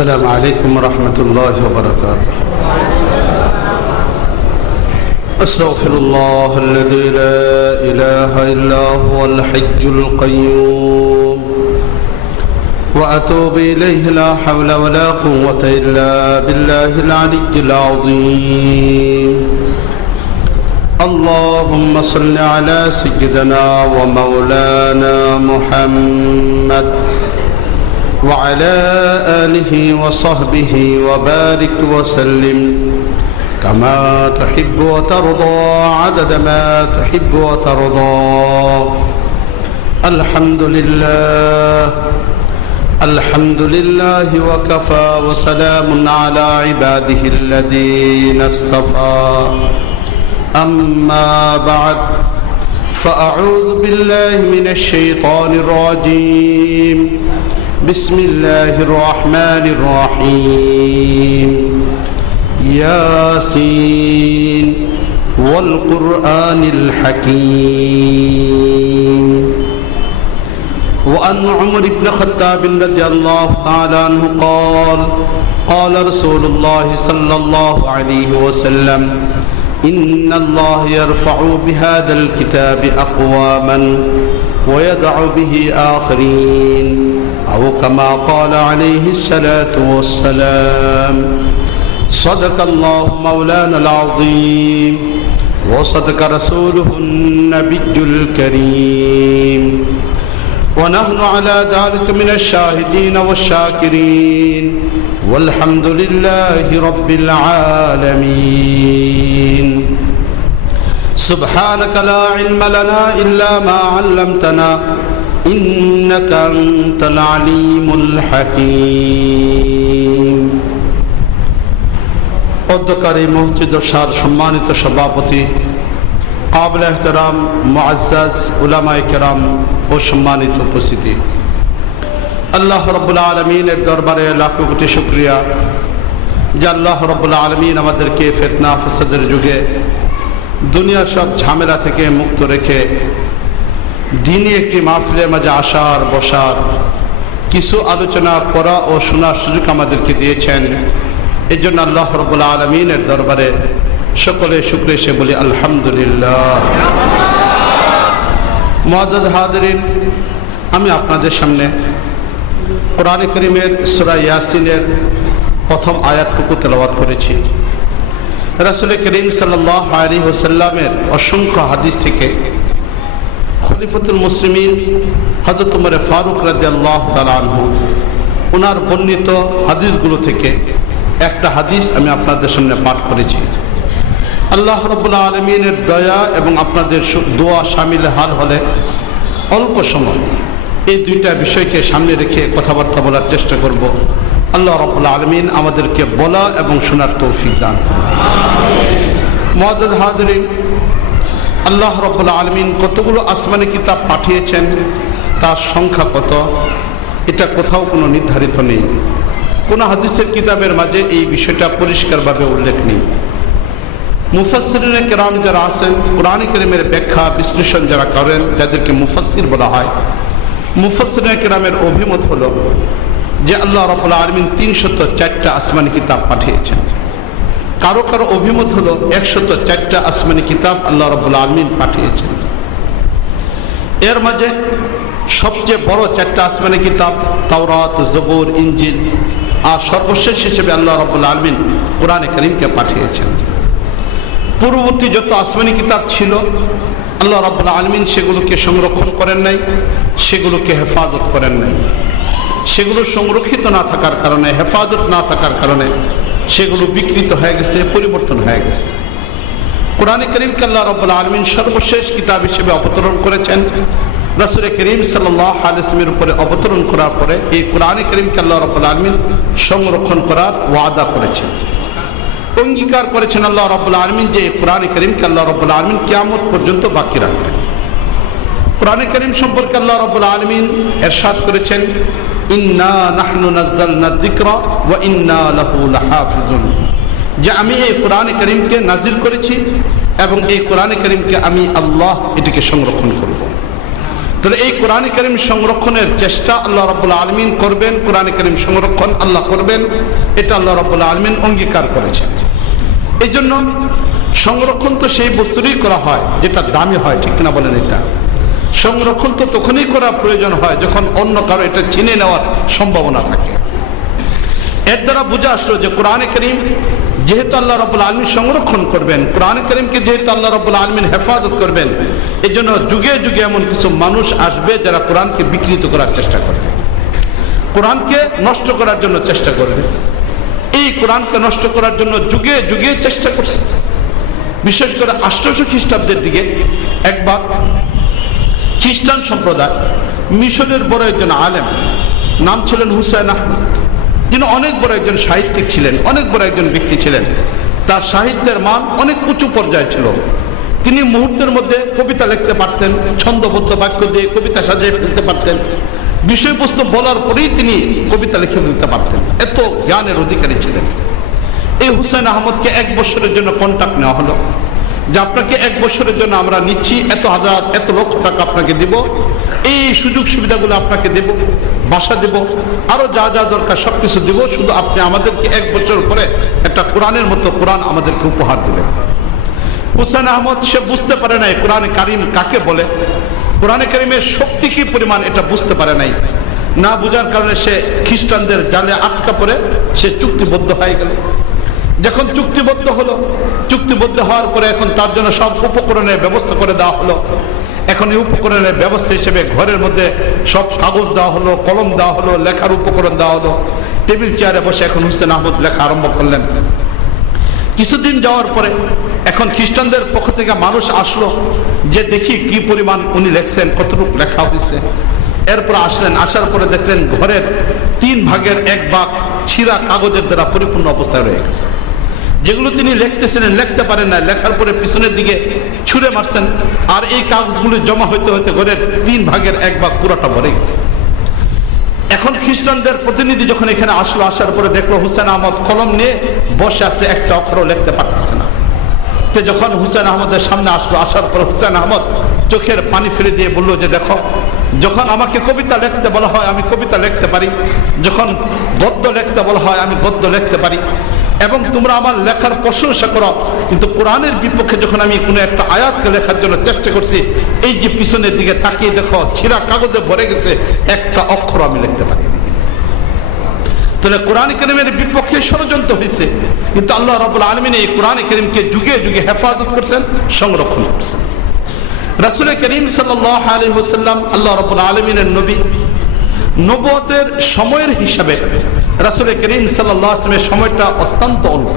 السلام عليكم ورحمة الله وبركاته. أستغفر الله الذي لا إله إلا هو الحي القيوم وأتوب إليه لا حول ولا قوة إلا بالله العلي العظيم. اللهم صل على سيدنا ومولانا محمد وعلى آله وصحبه وبارك وسلم كما تحب وترضى عدد ما تحب وترضى. الحمد لله وكفى وسلام على عباده الذين اصطفى. أما بعد فأعوذ بالله من الشيطان الرجيم. بسم الله الرحمن الرحيم. ياسين والقرآن الحكيم. وعن عمر بن الخطاب رضي الله تعالى عنه قال قال رسول الله صلى الله عليه وسلم إن الله يرفع بهذا الكتاب أقواما ويدع به آخرين أو كما قال عليه الصلاة والسلام. صدق الله مولانا العظيم وصدق رسوله النبي الكريم ونحن على ذلك من الشاهدين والشاكرين والحمد لله رب العالمين. سبحانك لا علم لنا إلا ما علمتنا إنك أنت العليم الحكيم. অধ্যকারী মসজিদ ও সার সম্মানিত সভাপতি, কাবিল এহতেরাম মুআজ্জাজ উলামায়ে কেরাম ও সম্মানিত উপস্থিতি, আল্লাহ রাব্বুল আলামিনের দরবারে লাখো কোটি শুকরিয়া যে আল্লাহ রাব্বুল আলামিন আমাদেরকে ফিতনা ফাসাদের যুগে দুনিয়ার সব ঝামেলা থেকে মুক্ত রেখে দিনই একটি মাহফিলের মাঝে আসার বসার কিছু আলোচনা করা ও শোনার সুযোগ আমাদেরকে দিয়েছেন। এই জন্য আল্লাহ রাব্বুল আলামিনের দরবারে সকলে শুকরিয়া সে বলি আলহামদুলিল্লাহ। মুআজ্জাজ হাজিরিন, আমি আপনাদের সামনে কোরআন কারীমের সূরা ইয়াসিনের প্রথম আয়াতটুকু তেলাওয়াত করেছি। রাসূল করিম সাল্লাল্লাহু আলাইহি ওয়াসাল্লামের অসংখ্য হাদিস থেকে খলিফাতুল মুসলিমিন হযরত ওমর ফারুক রাদিয়াল্লাহু তাআলা আনহু ওনার বর্ণিত হাদিসগুলো থেকে একটা হাদিস আমি আপনাদের সামনে পাঠ করেছি। আল্লাহ রাব্বুল আলামিনের দয়া এবং আপনাদের দোয়া শামিল হাল হলে অল্প সময় এই দুইটা বিষয়কে সামনে রেখে কথাবার্তা বলার চেষ্টা করব। আল্লাহ রাব্বুল আলামিন আমাদেরকে বলা এবং শোনার তৌফিক দান করুন। মুআজ্জাজ হাজিরিন, আল্লাহ রাব্বুল আলামিন কতগুলো আসমানি কিতাব পাঠিয়েছেন তার সংখ্যা কত এটা কোথাও কোনো নির্ধারিত নেই। কোন হাদিসের কিতাবের মাঝে এই বিষয়টা পরিষ্কারভাবে উল্লেখ নেই। মুফাসসিরিনে কেরাম যারা আছেন, কোরআন কারীমের ব্যাখ্যা বিশ্লেষণ যারা করেন, যাদেরকে মুফাসসির বলা হয়, মুফাসসিরিনে কেরামের অভিমত হলো যে আল্লাহ রাব্বুল আলামিন 304টা আসমানি কিতাব পাঠিয়েছেন। কারো কারো অভিমত হলো 104টা আসমানি কিতাব আল্লাহ রাব্বুল আলামিন পাঠিয়েছেন। এর মাঝে সবচেয়ে বড় 4টা আসমানি কিতাব তাওরাত, জবুর, ইনজিল, আর সর্বশেষ হিসেবে আল্লাহ রাব্বুল আলামিন কোরআন কারীমকে পাঠিয়েছেন। পূর্ববর্তী যত আসমানি কিতাব ছিল আল্লাহ রাব্বুল আলামিন সেগুলোকে সংরক্ষণ করেন নাই, সেগুলোকে হেফাজত করেন নাই। সেগুলো সংরক্ষিত না থাকার কারণে, হেফাজত না থাকার কারণে সেগুলো বিকৃত হয়ে গেছে, পরিবর্তন হয়ে গেছে। কোরআন কারীমকে আল্লাহ রাব্বুল আলামিন সর্বশেষ কিতাব হিসেবে অবতরণ করেছেন। রাসূল করিম সাল্লাল্লাহু আলাইহি ওয়াসাল্লামের উপরে অবতরণ করার পরে এই কোরআন কারীমকে আল্লাহ রাব্বুল আলামিন সংরক্ষণ করার ওয়াদা করেছেন, অঙ্গীকার করেছেন আল্লাহ রাব্বুল আলামিন যে কোরআন কারীমকে আল্লাহ রাব্বুল আলামিন কিয়ামত পর্যন্ত বাকি রাখবেন। কোরআন কারীম সম্পর্কে আল্লাহ রাব্বুল আলামিন ইরশাদ করেছেন, ইন্না নাহনু নাযালনা যিকরা ওয়া ইন্না লাহু লাহাফিজুন, যে আমি এই কোরআন কারীমকে নাজিল করেছি এবং এই কোরআন কারীমকে আমি আল্লাহ এটিকে সংরক্ষণ করব। তাহলে এই কোরআন কারীম সংরক্ষণের চেষ্টা আল্লাহ রাব্বুল আলামিন করবেন, কোরআন কারীম সংরক্ষণ আল্লাহ করবেন, এটা আল্লাহ রাব্বুল আলামিন অঙ্গীকার করেছেন। এই জন্য সংরক্ষণ তো সেই বস্তুরই করা হয় যেটা দামি হয়, ঠিক না বলেন? এটা সংরক্ষণ তো তখনই করা প্রয়োজন হয় যখন অন্য কারো এটা চিনে নেওয়ার সম্ভাবনা থাকে। এর দ্বারা বোঝা আসলো যে কোরআন কারীম যেহেতু আল্লাহ রাব্বুল আলামিন সংরক্ষণ করবেন, কোরআন কারীমকে যেহেতু আল্লাহ রাব্বুল আলামিন হেফাজত করবেন, এই জন্য যুগে যুগে এমন কিছু মানুষ আসবে যারা কোরআনকে বিকৃত করার চেষ্টা করবে, কোরআনকে নষ্ট করার জন্য চেষ্টা করবে। এই কোরআনকে নষ্ট করার জন্য যুগে যুগে চেষ্টা করছে। বিশেষ করে 800 খ্রিস্টাব্দের দিকে একবার খ্রিস্টান সম্প্রদায় মিশরের বড় একজন আলেম, নাম ছিলেন হুসাইন আহমদ, যিনি অনেক বড় একজন সাহিত্যিক ছিলেন, অনেক বড় একজন ব্যক্তি ছিলেন। তার সাহিত্যের মান অনেক উঁচু পর্যায়ে ছিল। তিনি মুহূর্তের মধ্যে কবিতা লিখতে পারতেন, ছন্দবদ্ধ বাক্য দিয়ে কবিতা সাজিয়ে ফেলতে পারতেন, বিষয়বস্তু বলার পরেই তিনি কবিতা লিখে ফেলতে পারতেন, এত জ্ঞানের অধিকারী ছিলেন। এই হুসাইন আহমদকে 1 বছরের জন্য কন্ট্যাক্ট নেওয়া হলো যে আপনাকে 1 বছরের জন্য আমরা নিচ্ছি, এত লক্ষ টাকা আপনাকে দেব, এই সুযোগ সুবিধাগুলো আপনাকে দেব, বাসা দেব, আরো যা যা দরকার সবকিছু দেব, শুধু আপনি আমাদেরকে 1 বছর পরে একটা কোরআনের মতো কোরআন আমাদেরকে উপহার দিলেন। হুসাইন আহমদ সে বুঝতে পারে নাই কোরআন কারীম কাকে বলে, কোরআন কারীমের শক্তি কি পরিমাণ এটা বুঝতে পারে নাই। না বুঝার কারণে সে খ্রিস্টানদের জালে আটকা পড়ে সে চুক্তিবদ্ধ হয়ে গেল। যখন চুক্তিবদ্ধ হলো, চুক্তিবদ্ধ হওয়ার পরে এখন তার জন্য সব উপকরণের ব্যবস্থা করে দেওয়া হলো। এখন এই উপকরণের ব্যবস্থা হিসেবে ঘরের মধ্যে সব কাগজ দেওয়া হলো, কলম দেওয়া হলো, লেখার উপকরণ দেওয়া হলো। টেবিল চেয়ারে বসে এখন হুসাইন আহমদ লেখা আরম্ভ করলেন। কিছুদিন যাওয়ার পরে এখন খ্রিস্টানদের পক্ষ থেকে মানুষ আসলো যে দেখি কি পরিমাণ উনি লেখছেন, কতটুকু লেখা হয়েছে। এরপর আসলেন, আসার পরে দেখলেন ঘরের 3 ভাগের 1 ভাগ ছিঁড়া কাগজের দ্বারা পরিপূর্ণ অবস্থায় রয়ে গেছে। যেগুলো তিনি লিখতেছিলেন, লিখতে পারেন না, লেখার পরে পিছনের দিকে ছুঁড়ে মারছেন, আর এই কাগজগুলো জমা হইতে হইতে ঘরের 3 ভাগের 1 ভাগ পুরোটা ভরে গেছে। এখন খ্রিস্টানদের প্রতিনিধি যখন এখানে আসলো, আসার পরে দেখলো হুসাইন আহমদ কলম নিয়ে বসে আছে, একটা অক্ষরও লিখতে পারতেছে না। তো যখন হুসাইন আহমদের সামনে আসলো, আসার পর হুসাইন আহমদ চোখের পানি ফেলে দিয়ে বললো যে দেখো, যখন আমাকে কবিতা লিখতে বলা হয় আমি কবিতা লিখতে পারি, যখন গদ্য লিখতে বলা হয় আমি গদ্য লিখতে পারি, এবং তোমরা আমার লেখার প্রশংসা করো, কিন্তু কোরআনের বিপক্ষে যখন আমি কোনো একটা আয়াতকে লেখার জন্য চেষ্টা করছি, এই যে পিছনের দিকে তাকিয়ে দেখো ছিঁড়া কাগজে ভরে গেছে, একটা অক্ষর আমি লিখতে পারিনি। তাহলে কোরআন কারীমের বিপক্ষে ষড়যন্ত্র হয়েছে, কিন্তু আল্লাহ রাব্বুল আলামিন এই কোরআন কারীমকে যুগে যুগে হেফাজত করছেন, সংরক্ষণ করছেন। রাসূল করিম সাল্লাল্লাহু আলাইহি ওয়াসাল্লাম আল্লাহ রাব্বুল আলামিনের নবী, নবুয়তের সময়ের হিসাবে রাসূল করিম সাল্লাল্লাহু আলাইহি ওয়াসাল্লামের সময়টা অত্যন্ত অল্প।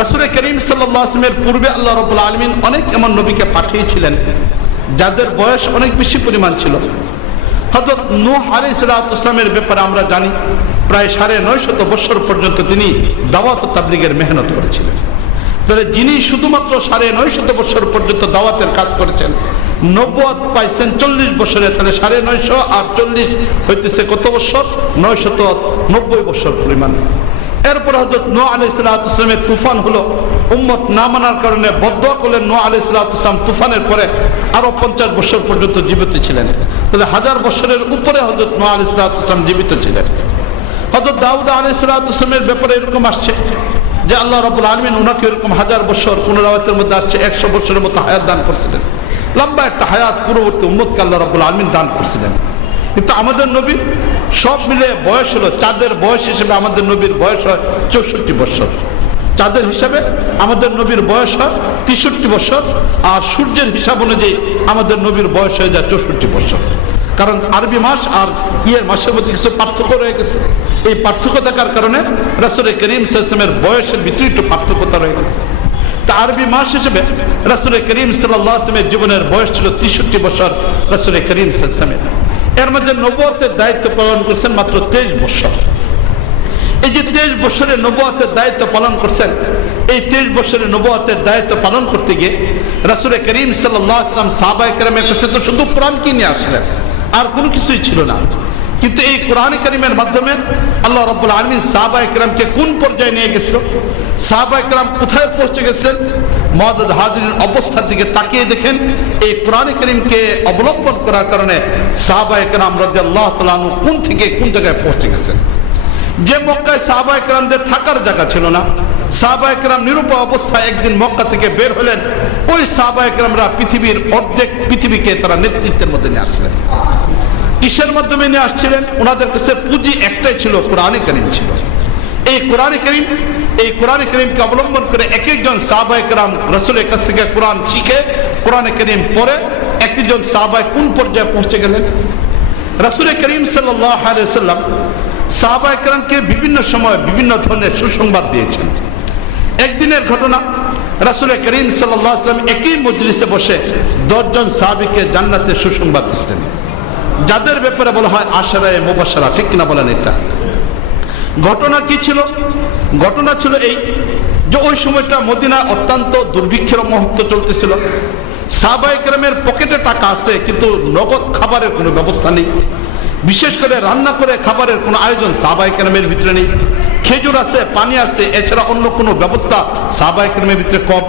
রাসূল করিম সাল্লাল্লাহু আলাইহি ওয়াসাল্লামের পূর্বে আল্লাহ রাব্বুল আলামিন অনেক এমন নবীকে পাঠিয়েছিলেন যাদের বয়স অনেক বেশি পরিমাণ ছিল। হযরত নূহ আলাইহিস সালামের ব্যাপারে আমরা জানি প্রায় 950 বছর পর্যন্ত তিনি দাওয়াত ও তাবলীগের মেহনত করেছিলেন। তাহলে যিনি শুধুমাত্র 950 বছর পর্যন্ত দাওয়াতের কাজ করেছেন, নবুয়ত পাইছেন 40 বছরে, তাহলে 950 আর 40 হইতেছে কত বছর? 990 বছর পরিমাণ। এরপর হযরত নূহ আলাইহিস সালামের তুফান হলো, উম্মত না মানার কারণে বদদুয়া করলেন নূহ আলাইহিস সালাম, তুফানের পরে আরো 50 বছর পর্যন্ত জীবিত ছিলেন। তাহলে 1000 বছরের উপরে হযরত নূহ আলাইহিস সালাম জীবিত ছিলেন। হযরত দাউদ আলাইহিস সালামের ব্যাপারে এরকম আসছে যে আল্লাহ রাব্বুল আলামিন উনাকে এরকম 1000 বছর, কোন রাওয়ায়াতের মধ্যে আসছে 100 বছরের মতো হায়াত দান করছিলেন। লম্বা একটা হায়াত পূর্ববর্তী উম্মতকে আল্লাহ রাব্বুল আলামিন দান করছিলেন। কিন্তু আমাদের নবী সব মিলে বয়স হলো, চাঁদের বয়স হিসেবে আমাদের নবীর বয়স হয় 64 বছর। চাঁদের হিসাবে আমাদের নবীর বয়স হয় 63 বছর, আর সূর্যের হিসাব অনুযায়ী আমাদের নবীর বয়স হয়ে যায় 64 বছর। কারণ আরবি মাস আর ইয়ের মাসের মধ্যে কিছু পার্থক্য রয়ে গেছে। এই পার্থক্য থাকার কারণে রাসূল করিম সাল্লাল্লাহু আলাইহি ওয়াসাল্লামের বয়সের ভিতরে একটু পার্থক্যতা রয়ে গেছে। তা আরবি মাস হিসেবে রাসূল করিম সাল্লাল্লাহু আলাইহি ওয়াসাল্লামের জীবনের বয়স ছিল 63 বছর রাসূল করিম সাল্লাল্লাহু আলাইহি ওয়াসাল্লামের। এর মধ্যে নবুয়তের দায়িত্ব পালন করছেন মাত্র 23 বছর। এই যে 23 বছরের নবুয়তের দায়িত্ব পালন করছেন, এই 23 বছরের নবুয়তের দায়িত্ব পালন করতে গিয়ে রাসূল করিম সাল্লাল্লাহু আলাইহি ওয়াসাল্লাম সাহাবায়ে কেরামের কাছে তো শুধু কোরআন কি নিয়ে আসলেন, আর কোনো কিছুই ছিল না। কিন্তু এই কোরআন কারীমের মাধ্যমে আল্লাহ রাব্বুল আলামিন সাহাবায়ে কেরামকে কোন পর্যায়ে নিয়ে গেছিল, সাহাবায়ে কেরাম কোথায় পৌঁছে গেছেন, মুআজ্জাজ হাজিরিন অবস্থার দিকে তাকিয়ে দেখেন এই কোরআন কারীমকে অবলম্বন করার কারণে সাহাবায়ে কেরাম রাদিয়াল্লাহু তাআলা আনহু কোন থেকে কোন জায়গায় পৌঁছে গেছেন। যে মক্কায় সাহাবায়ে কেরামদের থাকার জায়গা ছিল না, সাহাবায়ে কেরাম নিরুপায় অবস্থায় একদিন মক্কা থেকে বের হলেন, ওই সাহাবায়ে কেরামরা পৃথিবীর অর্ধেক পৃথিবীকে তারা নেতৃত্বের মধ্যে নিয়ে আসলেন। কিসের মাধ্যমে নিয়ে আসছিলেন? ওনাদের কাছে পুঁজি একটাই ছিল, কোরআন কারীম ছিল। এই কোরআন কারীমকে অবলম্বন করে এক একজন সাহাবায়ে কেরাম রাসূলের কাছ থেকে কোরআন শিখে কোরআন কারীম পড়ে একজন সাহাবায়ে কোন পর্যায়ে পৌঁছে গেলেন। রাসূল করিম সাল্লাল্লাহু আলাইহি ওয়াসাল্লাম সাহাবায়ে কেরামকে বিভিন্ন সময় বিভিন্ন ধরনের সুসংবাদ দিয়েছেন। একদিনের ঘটনা, রাসূল করিম সাল্লাল্লাহু আলাইহি ওয়াসাল্লাম একই মজলিসে বসে 10 জন সাহাবীকে জান্নাতের সুসংবাদ দিচ্ছেন, যাদের ব্যাপারে বলা হয় আশারায়ে মুবাশশারা। ঠিক কিনা বলেন? এটা ঘটনা কি ছিল? ঘটনা ছিল এই যে ওই সময়টা মদিনায় অত্যন্ত দুর্ভিক্ষের মুহূর্ত চলতেছিল। সাহাবায়ে কেরামের পকেটে টাকা আছে কিন্তু নগদ খাবারের কোনো ব্যবস্থা নেই, বিশেষ করে রান্না করে খাবারের কোনো আয়োজন সাহাবায়ে কেরামের ভিতরে নেই। খেজুর আছে, পানি আছে, এছাড়া অন্য কোনো ব্যবস্থা সাহাবায়ে কেরামের ভিতরে কম।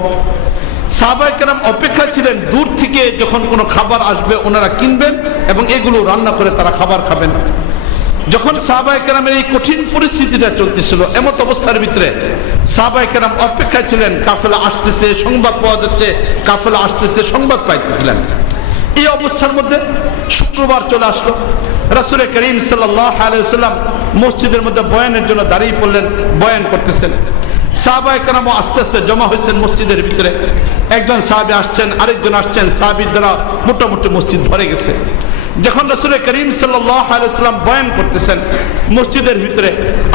সাহাবায়ে কেরাম অপেক্ষা ছিলেন দূর থেকে যখন কোনো খাবার আসবে ওনারা কিনবেন এবং এগুলো রান্না করে তারা খাবার খাবেন। যখন সাহাবায়ে কেরামের এই কঠিন পরিস্থিতিটা চলতেছিল, এমত অবস্থার ভিতরে সাহাবায়ে কেরাম অপেক্ষা ছিলেন, কাফেলা আসতেছে, সংবাদ পাওয়া যাচ্ছে, কাফেলা আসতেছে, সংবাদ পাইতেছিলেন। এই অবস্থার মধ্যে শুক্রবার চলে আসলো। রাসূল করিম সাল্লাল্লাহু আলাইহি ওয়াসাল্লাম মসজিদের মধ্যে বয়ানের জন্য দাঁড়িয়ে পড়লেন, বয়ান করতেছেন। সাহাবায়ে কেরাম আস্তে আস্তে জমা হয়েছেন মসজিদের ভিতরে। একজন সাহাবী আসছেন, আরেকজন আসছেন, সাহাবীর দ্বারা মোটামুটি মসজিদ ভরে গেছে। যখন রাসূল করিম সাল্লাল্লাহু আলাইহি ওয়াসাল্লাম বয়ান করতেছেন মসজিদের ভিতরে,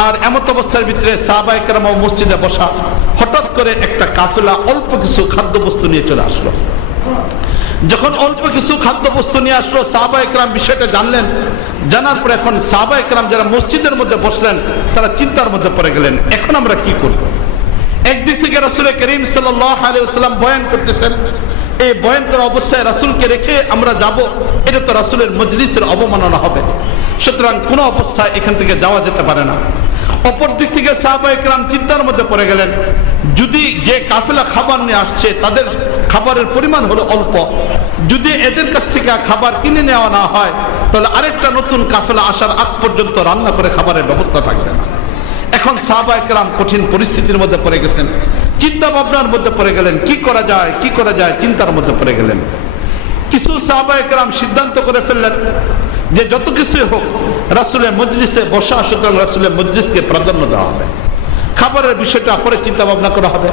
আর এমত অবস্থার ভিতরে সাহাবায়ে কেরাম মসজিদে বসা, হঠাৎ করে একটা কাফেলা অল্প কিছু খাদ্যবস্তু নিয়ে চলে আসলো। যখন অল্প কিছু খাদ্যবস্তু নিয়ে আসলো, সাহাবায়ে কেরাম বিষয়টা জানলেন। জানার পরে এখন সাহাবায়ে কেরাম যারা মসজিদের মধ্যে বসলেন তারা চিন্তার মধ্যে পড়ে গেলেন, এখন আমরা কি করব? একদিক থেকে রাসূল করিম সাল্লাল্লাহু আলাইহি ওয়াসাল্লাম বয়ান করতেছেন, এই বয়ান করা অবস্থায় রাসূলকে রেখে আমরা যাব, এটা তো রাসূলের মজলিসের অবমাননা হবে, সুতরাং কোনো অবস্থায় এখান থেকে যাওয়া যেতে পারে না। অপর দিক থেকে সাহাবায়ে কেরাম চিন্তার মধ্যে পড়ে গেলেন, যদি যে কাফেলা খাবার নিয়ে আসছে তাদের খাবারের পরিমাণ হলো অল্প, যদি এদের কাছ থেকে খাবার কিনে নেওয়া না হয় তাহলে আরেকটা নতুন কাফেলা আসার আগ পর্যন্ত রান্না করে খাবারের ব্যবস্থা থাকবে না। এখন সাহাবায়ে কেরাম কঠিন পরিস্থিতির মধ্যে পড়ে গেছেন, চিন্তা ভাবনার মধ্যে পড়ে গেলেন, কি করা যায়, কি করা যায়, চিন্তার মধ্যে পড়ে গেলেন। কিছু সাহাবায়ে কেরাম সিদ্ধান্ত করে ফেললেন যে যত কিছুই হোক রাসূলের মজলিসে বসা, সুতরাং রাসূলের মজলিসকে প্রাধান্য দেওয়া হবে, খাবারের বিষয়টা পরে চিন্তা ভাবনা করা হবে।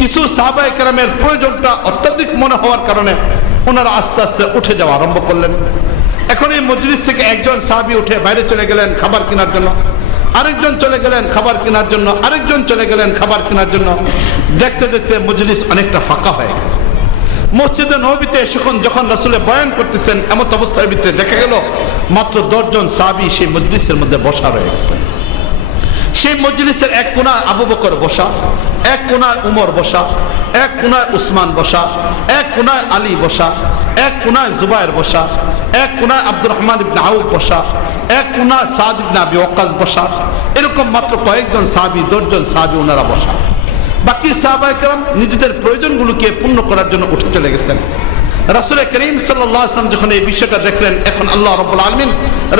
কিছু সাহাবায়ে কেরামের প্রয়োজনটা অত্যাধিক মনে হওয়ার কারণে ওনারা আস্তে আস্তে উঠে যাওয়া আরম্ভ করলেন। এখন এই মজলিস থেকে একজন সাহাবী উঠে বাইরে চলে গেলেন খাবার কেনার জন্য, আরেকজন চলে গেলেন খাবার কেনার জন্য, আরেকজন চলে গেলেন খাবার কেনার জন্য। দেখতে দেখতে মজলিস অনেকটা ফাঁকা হয়ে গেছে। মসজিদে নববীতে যখন রাসূলে বয়ান করতেছেন, এমন অবস্থার ভিতরে দেখা গেল মাত্র 10 জন সাহাবী সেই মজলিসের মধ্যে বসা রয়ে গেছেন। সেই মজলিসের এক কোণায় আবু বকর বসা, এক কোণায় উমর বসা, এক কোণায় উসমান বসা, এক কোণায় আলী বসা, এক কোণায় জুবায়ের বসা, এক কোণায় আব্দুর রহমান ইবনে আউফ বসা, এক কোণায় সাদ ইবনে আবি ওয়াক্কাস বসা। এরকম মাত্র কয়েকজন সাহাবী, 10 জন সাহাবী ওনারা বসা। বাকি সাহাবায়ে কেরাম নিজেদের প্রয়োজনগুলোকে পূর্ণ করার জন্য উঠে চলে গেছেন। রাসূল করিম সাল্লাল্লাহু আলাইহি ওয়াসাল্লাম যখন এই বিষয়টা দেখলেন, এখন আল্লাহ রাব্বুল আলামিন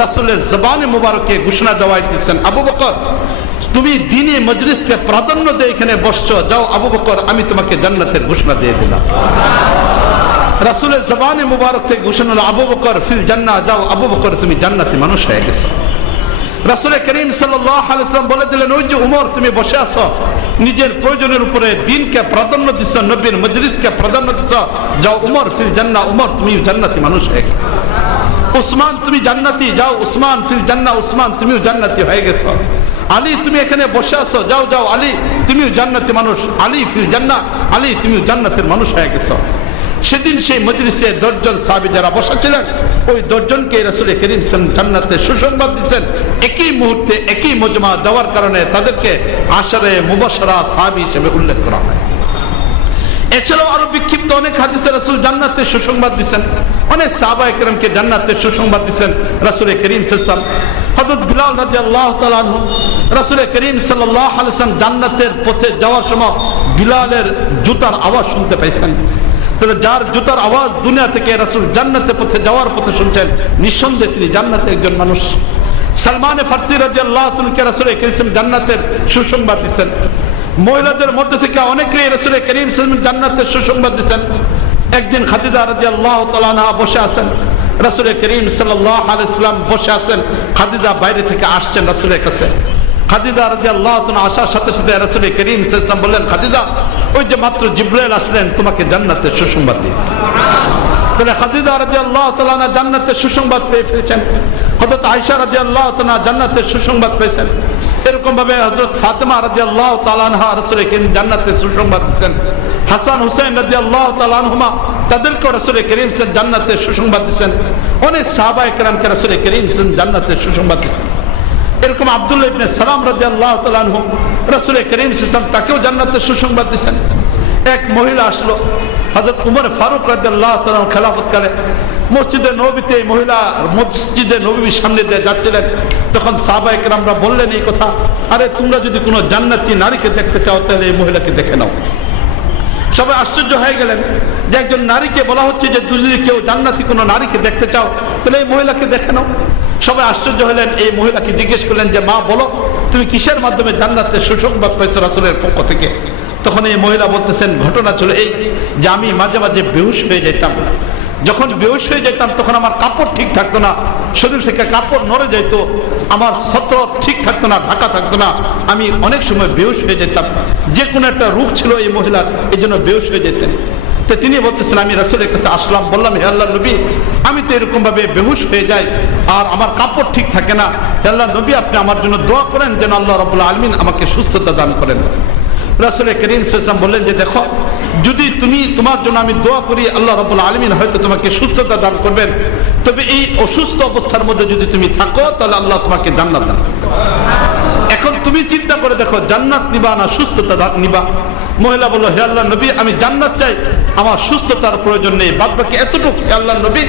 রাসূলের জবানে মুবারকে ঘোষণা দেওয়া দিয়েছেন, আবু বকর তুমি দ্বীনি মজলিসকে প্রাধান্য দিয়ে এখানে বসছো, যাও আবু বকর আমি তোমাকে জান্নাতের ঘোষণা দিয়ে দিলাম। রাসূলের জবানে মুবারক থেকে ঘোষণা হলো, আবু বকর ফিল জান্নাহ, যাও আবু বকর তুমি জান্নাতি মানুষ হয়ে গেছো। রাসূল করিম সাল্লাল্লাহু আলাইহি ওয়াসাল্লাম বলে দিলেন, ওই যে উমর তুমি বসে আছো, নিজের প্রয়োজনের উপরে দ্বীনকে প্রাধান্য দিচ্ছ, নবীর মজলিসকে প্রাধান্য দিচ্ছ, যাও উমর ফিল জান্নাহ, উমর তুমি জান্নাতি মানুষ হয়ে গেছো। উসমান তুমি জান্নাতি, যাও উসমান ফিল জান্নাহ, উসমান তুমিও জান্নাতি হয়ে গেছো। আলী তুমি এখানে বসে আছো, যাও যাও আলী তুমিও জান্নাতি মানুষ, আলী ফিল জান্নাহ, আলী তুমিও জান্নাতের মানুষ হয়ে গেছো। সেদিন সেই মজলিসে 10 জন সাহাবী যারা বসা ছিলেন, ওই 10 জনকে রাসূল করিম জান্নাতের সুসংবাদ দিচ্ছেন। একই মুহূর্তে একই মজমা দেওয়ার কারণে তাদেরকে আশারে মুবাশশারা সাহাবী হিসেবে উল্লেখ করা হয়। এছাড়াও আরো বিক্ষিপ্ত অনেক হাদিসে রাসূল জান্নাতের সুসংবাদ দিয়েছেন, অনেক সাহাবায়ে কেরামকে জান্নাতের সুসংবাদ দিয়েছেন রাসূল করিম সাল্লাল্লাহু আলাইহি ওয়াসাল্লাম। হযরত বিলাল রাদিয়াল্লাহু তাআলা আনহু রাসূল করিম সাল্লাল্লাহু আলাইহি ওয়াসাল্লাম জান্নাতের পথে যাওয়ার সময় বিলালের জুতার আওয়াজ শুনতে পাইছেন। তাহলে যার জুতার আওয়াজ দুনিয়া থেকে রাসূল জান্নাতের পথে যাওয়ার পথে শুনছেন, নিঃসন্দেহে তিনি জান্নাতের একজন মানুষ। সালমান ফারসি রাদিয়াল্লাহু তাআলাকে রাসূল করিম জান্নাতের সুসংবাদ দিয়েছেন। মহিলাদের মধ্যে থেকে অনেকেই রাসূল করিম জান্নাতের সুসংবাদ দিয়েছেন। একদিন খাদিজা রাদিয়াল্লাহু তাআলা আনহা বসে আছেন, রাসূল করিম সাল্লাল্লাহু আলাইহি ওয়াসাল্লাম বসে আছেন, খাদিজা বাইরে থেকে আসছেন রাসূলের কাছে। খাদিজা রাদিয়াল্লাহু তাআলা আসার সাথে সাথে রাসূল করিম সাল্লাল্লাহু আলাইহি ওয়াসাল্লাম বললেন, খাদিজা ওই যে মাত্র জিবরাইল আসলেন তোমাকে জান্নাতের সুসংবাদ দিয়েছে। তাহলে খাদিজা রাদিয়াল্লাহু তাআলা আনহা জান্নাতের সুসংবাদ পেয়ে ফেলেছেন। হযরত আয়েশা রাদিয়াল্লাহু তাআলা জান্নাতের সুসংবাদ পেয়েছেন। এরকম ভাবে হযরত ফাতেমা রাদিয়াল্লাহু তাআলা আনহা রাসূল করিম জান্নাতের সুসংবাদ দিয়েছেন। হাসান হুসাইন রাদিয়াল্লাহু তাআলা আনহুমা তাদেরকে রাসূল করিম জান্নাতের সুসংবাদ দিয়েছেন। অনেক সাহাবায়ে কেরামকে রাসূল করিম জান্নাতের সুসংবাদ দিয়েছেন। এরকম আব্দুল্লাহ ইবনে সালাম রাদিয়াল্লাহু তাআলা আনহু রাসূল করিম তাকেও জান্নাতের সুসংবাদ দিয়েছেন। এক মহিলা আসলো, হযরত উমর ফারুক রাদিয়াল্লাহু তাআলা খেলাফতকালে মসজিদে নববীতে মহিলা মসজিদে নববীর সামনে দিয়ে যাচ্ছিলেন। তখন সাহাবায়ে কেরামরা বললেন এই কথা, আরে তোমরা যদি কোনো জান্নাতি নারীকে দেখতে চাও তাহলে এই মহিলাকে দেখে নাও। সবাই আশ্চর্য হয়ে গেলেন যে একজন নারীকে বলা হচ্ছে যে তুমি যদি কেউ জান্নাতি কোনো নারীকে দেখতে চাও তাহলে এই মহিলাকে দেখে নাও। সবাই আশ্চর্য হলেন। এই মহিলাকে জিজ্ঞেস করলেন যে মা বলো তুমি কিসের মাধ্যমে জান্নাতের সুসংবাদ পাইছো রাসূলের পক্ষ থেকে? তখন এই মহিলা বলতেছেন, ঘটনা ছিল এই যে আমি মাঝে মাঝে বেহুশ হয়ে যেতাম। যখন বেহুশ হয়ে যেতাম তখন আমার কাপড় ঠিক থাকতো না, শরীর থেকে কাপড় নড়ে যেত, আমার ছত্র ঠিক থাকতো না, ঢাকা থাকতো না, আমি অনেক সময় বেহুশ হয়ে যেতাম। যে কোনো একটা রূপ ছিল এই মহিলার, এই জন্য বেহুশ হয়ে যেতেন। তো তিনি বলতেছেন আমি রাসূলের কাছে আসলাম, বললাম হে আল্লাহর নবী আমি তো এরকম ভাবে বেহুশ হয়ে যাই আর আমার কাপড় ঠিক থাকে না, হে আল্লাহর নবী আপনি আমার জন্য দোয়া করেন যেন আল্লাহ রাব্বুল আলামিন আমাকে সুস্থতা দান করেন। রাসূল করিম সাল্লাল্লাহু আলাইহি ওয়াসাল্লাম বললেন যে দেখো যদি তুমি তোমার জন্য আমি দোয়া করি আল্লাহ রাব্বুল আলামিন হয়তো তোমাকে সুস্থতা দান করবেন, তবে এই অসুস্থ অবস্থার মধ্যে যদি তুমি থাকো তাহলে আল্লাহ তোমাকে জান্নাত দান করবেন। এখন তুমি চিন্তা করে দেখো জান্নাত নিবা না সুস্থতা নিবা? মহিলা বলল হে আল্লাহর নবী আমি জান্নাত চাই, আমার সুস্থতার প্রয়োজন নেই, বাদ বাকি এতটুকু হে আল্লাহর নবী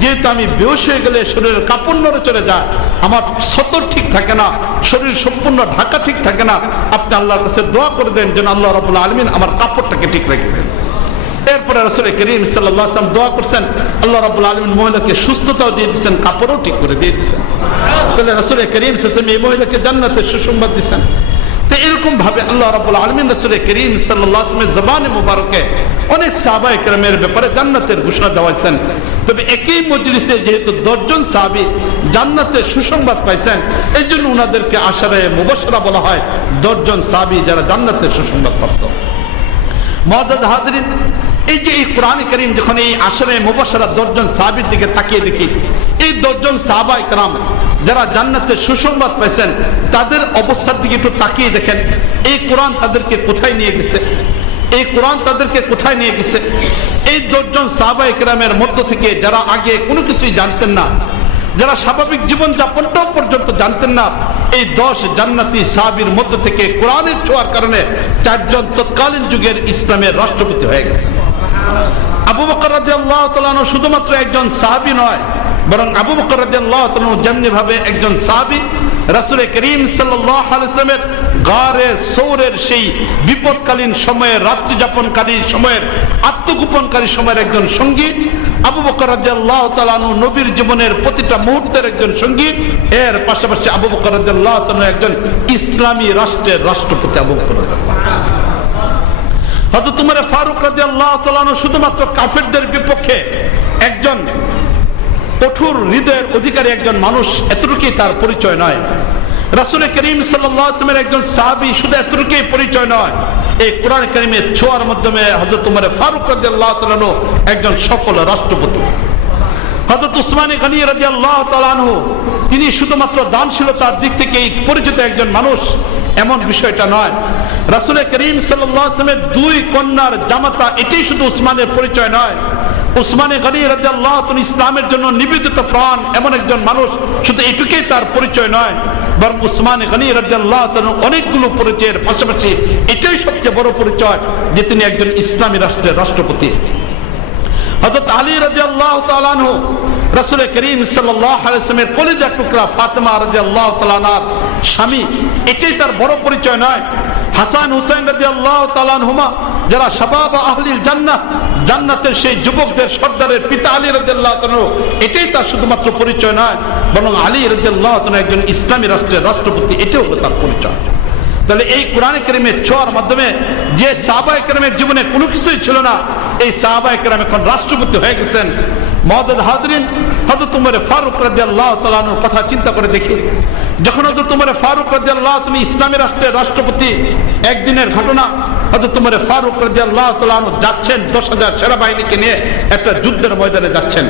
যেহেতু আমি বেহুশ হয়ে গেলে শরীরের কাপড় নড়ে চলে যায়, আমার সতর ঠিক থাকে না, শরীর সম্পূর্ণ ঢাকা ঠিক থাকে না, আপনি আল্লাহর কাছে দোয়া করে দেন যেন আল্লাহ রাব্বুল আলামিন আমার কাপড়টাকে ঠিক রেখে দেন। এরপরে রাসূল করিম সাল্লাল্লাহু আলাইহি ওয়াসাল্লাম দোয়া করছেন, আল্লাহ রাব্বুল আলামিন মহিলাকে সুস্থতাও দিয়ে দিয়েছেন, কাপড়ও ঠিক করে দিয়ে দিয়েছেন। তাহলে রাসূল করিম সাল্লাল্লাহু আলাইহি ওয়াসাল্লাম এই মহিলাকে জান্নাতের সুসংবাদ দিয়েছেন। তো এরকম ভাবে আল্লাহ রাব্বুল আলামিন রাসূল করিম সাল্লাল্লাহু আলাইহি ওয়াসাল্লামের জবানে মুবারকে অনেক সাহাবায়ে কেরামের ব্যাপারে জান্নাতের ঘোষণা দেওয়াইছেন। তবে একই মজলিসে যেহেতু 10 জন সাহাবী জান্নাতের সুসংবাদ পাইছেন, এই জন্য ওনাদেরকে আশারায়ে মুবাশশারা বলা হয়, 10 জন সাহাবী যারা জান্নাতের সুসংবাদ প্রাপ্ত। মুআজ্জাজ হাজরিন, এই যে এই কোরআনে কারীম যখন এই আশারায়ে মুবাশশারা 10 জন সাহাবীর দিকে তাকিয়ে দেখি, এই 10 জন সাহাবায়ে কেরাম যারা জান্নাতের সুসংবাদ পাইছেন তাদের অবস্থার দিকে একটু তাকিয়ে দেখেন, এই কোরআন তাদেরকে কোথায় নিয়ে গেছে, এই কোরআন তাদেরকে কোথায় নিয়ে গেছে। এই 10 জন সাহাবায়ে কেরামের মধ্য থেকে যারা আগে কোনো কিছুই জানতেন না, যারা স্বাভাবিক জীবন যাপনটাও পর্যন্ত জানতেন না, এই 10 জান্নাতি সাহাবীর মধ্য থেকে কোরআনের ছোঁয়ার কারণে 4 জন তৎকালীন যুগের ইসলামের রাষ্ট্রপতি হয়ে গেছেন। আবু বকর রাদিয়াল্লাহু তাআলা আনহু শুধুমাত্র একজন সাহাবী নয়, বরং আবু বকর রাদিয়াল্লাহু তাআলা আনহু যেমনি ভাবে একজন সাহাবী, রাসূল করিম সাল্লাল্লাহু আলাইহি ওয়াসাল্লামের গারে সৌরের সেই বিপদকালীন সময়ে রাত্রি যাপনকারী সময়ের আত্মগোপনকারী সময়ের একজন সঙ্গী। আবু বকর রাদিয়াল্লাহু তাআলা আনহু নবীর জীবনের প্রতিটা মুহূর্তের একজন সঙ্গী। এর পাশাপাশি আবু বকর রাদিয়াল্লাহু তাআলা একজন ইসলামী রাষ্ট্রের রাষ্ট্রপতি। আবু বকর হযরত উমর ফারুক রাদিয়াল্লাহু তাআলা আনহু শুধুমাত্র কাফেরদের বিপক্ষে একজন কঠোর হৃদয়ের অধিকারী একজন মানুষ, এতটুকুই তার পরিচয় নয়। রাসূল করিম সাল্লাল্লাহু আলাইহি ওয়াসাল্লামের একজন সাহাবী শুধু এতটুকুই পরিচয় নয়, এই কোরআন কারীমের ছোঁয়ার মাধ্যমে হযরত উমর ফারুক রাদিয়াল্লাহু তাআলা একজন সফল রাষ্ট্রপতি। হযরত উসমান গনি রাদিয়াল্লাহু তাআলা আনহু তিনি শুধুমাত্র দানশীলতার দিক থেকে পরিচিত একজন মানুষ এমন বিষয়টা নয়। রাসূল করিম সাল্লাল্লাহু আলাইহি ওয়াসাল্লামের দুই কন্যার জামাতা, এটাই শুধু উসমানের পরিচয় নয়। উসমান গনি রাদিয়াল্লাহু তাআলা ইসলামের জন্য নিবেদিত প্রাণ এমন একজন মানুষ, শুধু এটুকুই তার পরিচয় নয়, বরং উসমান গনি রাদিয়াল্লাহু তাআলা অনেকগুলো পরিচয়ের পাশাপাশি এটাই সবচেয়ে বড় পরিচয় যে তিনি একজন ইসলামী রাষ্ট্রের রাষ্ট্রপতি। হযরত আলী রাদিয়াল্লাহু তাআলা আনহু রাসূল করিম সাল্লাল্লাহু আলাইহি ওয়াসাল্লামের কলিজার টুকরা ফাতেমা রাদিয়াল্লাহু তাআলা আনহার স্বামী, এটাই তার বড় পরিচয় নয়। হাসান হুসাইন রাদিয়াল্লাহু তাআলা আনহুমা যারা শাবাব আহলিল জান্নাহ, জান্নাতের সেই যুবকদের সর্দারের পিতা আলী রাদিয়াল্লাহু তাআলা, এটাই তার শুধুমাত্র পরিচয় নয়, বরং আলী রাদিয়াল্লাহু তাআলা একজন ইসলামী রাষ্ট্রের রাষ্ট্রপতি, এটাও হলো তার পরিচয়। তাহলে এই কোরআনে কারীমের ছোঁয়ার মাধ্যমে যে সাহাবায়ে কেরামের জীবনে কোনো কিছুই ছিল না, এই সাহাবায়ে কেরাম এখন রাষ্ট্রপতি হয়ে গেছেন। মুআজ্জাজ হাজরিন, হযরত উমর ফারুক রাদিয়াল্লাহু তাআলা আনহুর কথা চিন্তা করে দেখি, যখন হযরত উমর ফারুক রাদিয়াল্লাহু তাআলা ইসলামী রাষ্ট্রের রাষ্ট্রপতি, একদিনের ঘটনা, হযরত উমর ফারুক রাদিয়াল্লাহু তাআলা আনহু যাচ্ছেন 10,000 সেনাবাহিনীকে নিয়ে একটা যুদ্ধের ময়দানে যাচ্ছেন।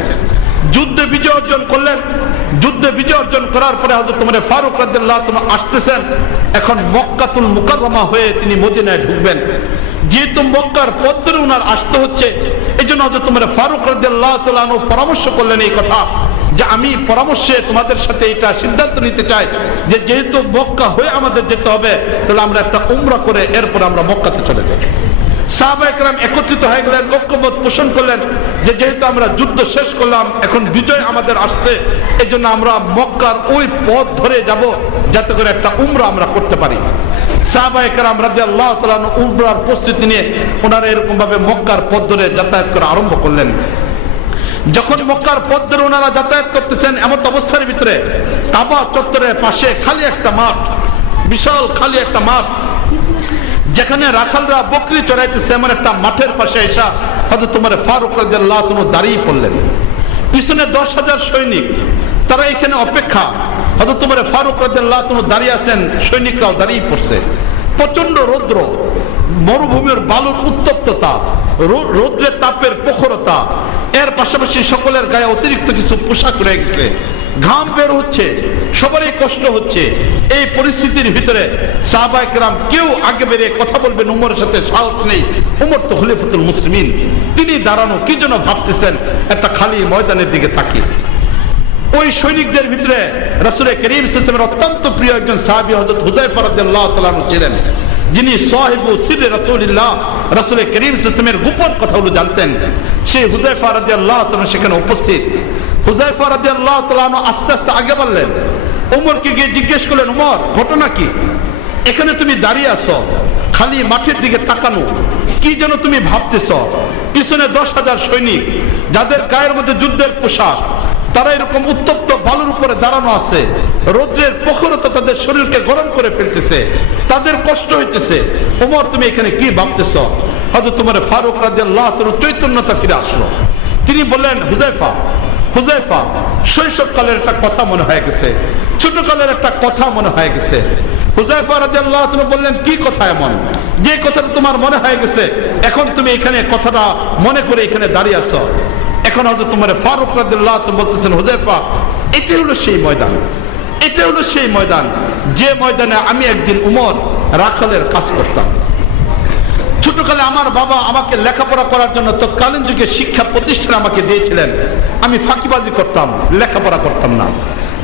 যুদ্ধে বিজয় অর্জন করলেন। যুদ্ধে বিজয় অর্জন করার পরে হযরত উমর ফারুক রাদিয়াল্লাহু তাআলা আসতেছেন, এখন মক্কাতুল মুকাররমা হয়ে তিনি মদিনায় ঢুকবেন। যেহেতু মক্কার পথ ধরে উনার আসতে হচ্ছে, এই জন্য হযরত উমর ফারুক রাদিয়াল্লাহু তাআলা আনহু পরামর্শ করলেন এই কথা যে আমি পরামর্শে তোমাদের সাথে এটা সিদ্ধান্ত নিতে চাই যে যেহেতু মক্কা হয়ে আমাদের যেতে হবে, তাহলে আমরা একটা উমরা করে এরপর আমরা মক্কাতে চলে যাই। সাহাবায়ে কেরাম একত্রিত হয়ে গেলেন, ঐক্যমত পোষণ করলেন যে যেহেতু আমরা যুদ্ধ শেষ করলাম, এখন বিজয় আমাদের আসছে, এই জন্য আমরা মক্কার ওই পথ ধরে যাব যাতে করে একটা উমরা আমরা করতে পারি। সাহাবায়ে কেরাম রাদিয়াল্লাহু তাআলা উমরার প্রস্তুতি নিয়ে ওনারা এরকম ভাবে মক্কার পথ ধরে যাতায়াত করা আরম্ভ করলেন। যখন মক্কার পথ ধরে ওনারা যাতায়াত করতেছেন, এমন অবস্থার ভিতরে কাবা চত্বরের পাশে খালি একটা মাঠ, বিশাল খালি একটা মাঠ, যেখানে রাখালরা বকরি চড়াইতেছে, এমন একটা মাঠের পাশে এসে হযরত উমর ফারুক রাদিয়াল্লাহু তাআলা দাঁড়িয়ে পড়লেন। পিছনে 10,000 সৈনিক, তারা এখানে অপেক্ষা। হযরত উমর ফারুক রাদিয়াল্লাহু তাআলা দাঁড়িয়ে আছেন, সৈনিকরাও দাঁড়িয়ে পড়ছে। প্রচন্ড রৌদ্র, মরুভূমির বালুর উত্তপ্ততা, রৌদ্রের তাপের প্রখরতা, এর পাশাপাশি সকলের গায়ে অতিরিক্ত কিছু পোশাক রয়ে গেছে, ঘাম বের হচ্ছে, সবারই কষ্ট হচ্ছে। এই পরিস্থিতির ভিতরে সাহাবায়ে কেরাম কেউ আগে বেরিয়ে কথা বলবেন উমরের সাথে সাহস নেই। উমর তো খলিফাতুল মুসলিমিন, তিনি দাঁড়ানো, কি জন্য ভাবতেছেন একটা খালি ময়দানের দিকে তাকিয়ে। ওই সৈনিকদের ভিতরে রাসূল করিম সাল্লাল্লাহু আলাইহি ওয়াসাল্লামের অত্যন্ত প্রিয় একজন সাহাবী হযরত হুযায়ফা রাদিয়াল্লাহু তাআলা ছিলেন, যিনি সাহিবু সির রাসূলুল্লাহ, রাসূল করিম সাল্লাল্লাহু আলাইহি ওয়াসাল্লামের গোপন কথাগুলো জানতেন। সেই হুযায়ফা রাদিয়াল্লাহু তাআলা সেখানে উপস্থিত। হুযায়ফা রাদিয়াল্লাহু তাআলা আস্তে আস্তে আগে বললেন, উমরকে গিয়ে জিজ্ঞেস করলেন, উমর ঘটনা কি? এখানে তুমি দাঁড়িয়ে আছো, খালি মাঠের দিকে তাকানো, কি যেন তুমি ভাবতেছ? পিছনে 10,000 সৈনিক, যাদের গায়ের মধ্যে যুদ্ধের পোশাক, তারা এরকম উত্তপ্ত বালুর উপরে দাঁড়ানো আছে, রৌদ্রের প্রখরতা তাদের শরীরকে গরম করে ফেলতেছে, তাদের কষ্ট হইতেছে। ওমর তুমি এখানে কি ভাবতেছ? হযরত উমর ফারুক রাদিয়াল্লাহু তাআলা চৈতন্যতা ফিরে আসলো। তিনি বললেন, হুযায়ফা, হুযায়ফা, শৈশবকালের একটা কথা মনে হয়ে গেছে, ছোটকালের একটা কথা মনে হয়ে গেছে। হুযায়ফা রাদিয়াল্লাহু তাআলা বললেন, কি কথা এমন যে কথাটা তোমার মনে হয়ে গেছে, এখন তুমি এখানে কথাটা মনে করে এখানে দাঁড়িয়ে আছো? এখন হযরত উমর ফারুক রাদিয়াল্লাহু তাআলা বলতেছেন, হুযায়ফা, এটাই হলো সেই ময়দান, এটা হলো সেই ময়দান যে ময়দানে আমি একদিন উমর রাখালের কাজ করতাম। ছোটকালে আমার বাবা আমাকে লেখাপড়া করার জন্য তৎকালীন যুগে শিক্ষা প্রতিষ্ঠান আমাকে দিয়েছিলেন। আমি ফাঁকিবাজি করতাম, লেখাপড়া করতাম না।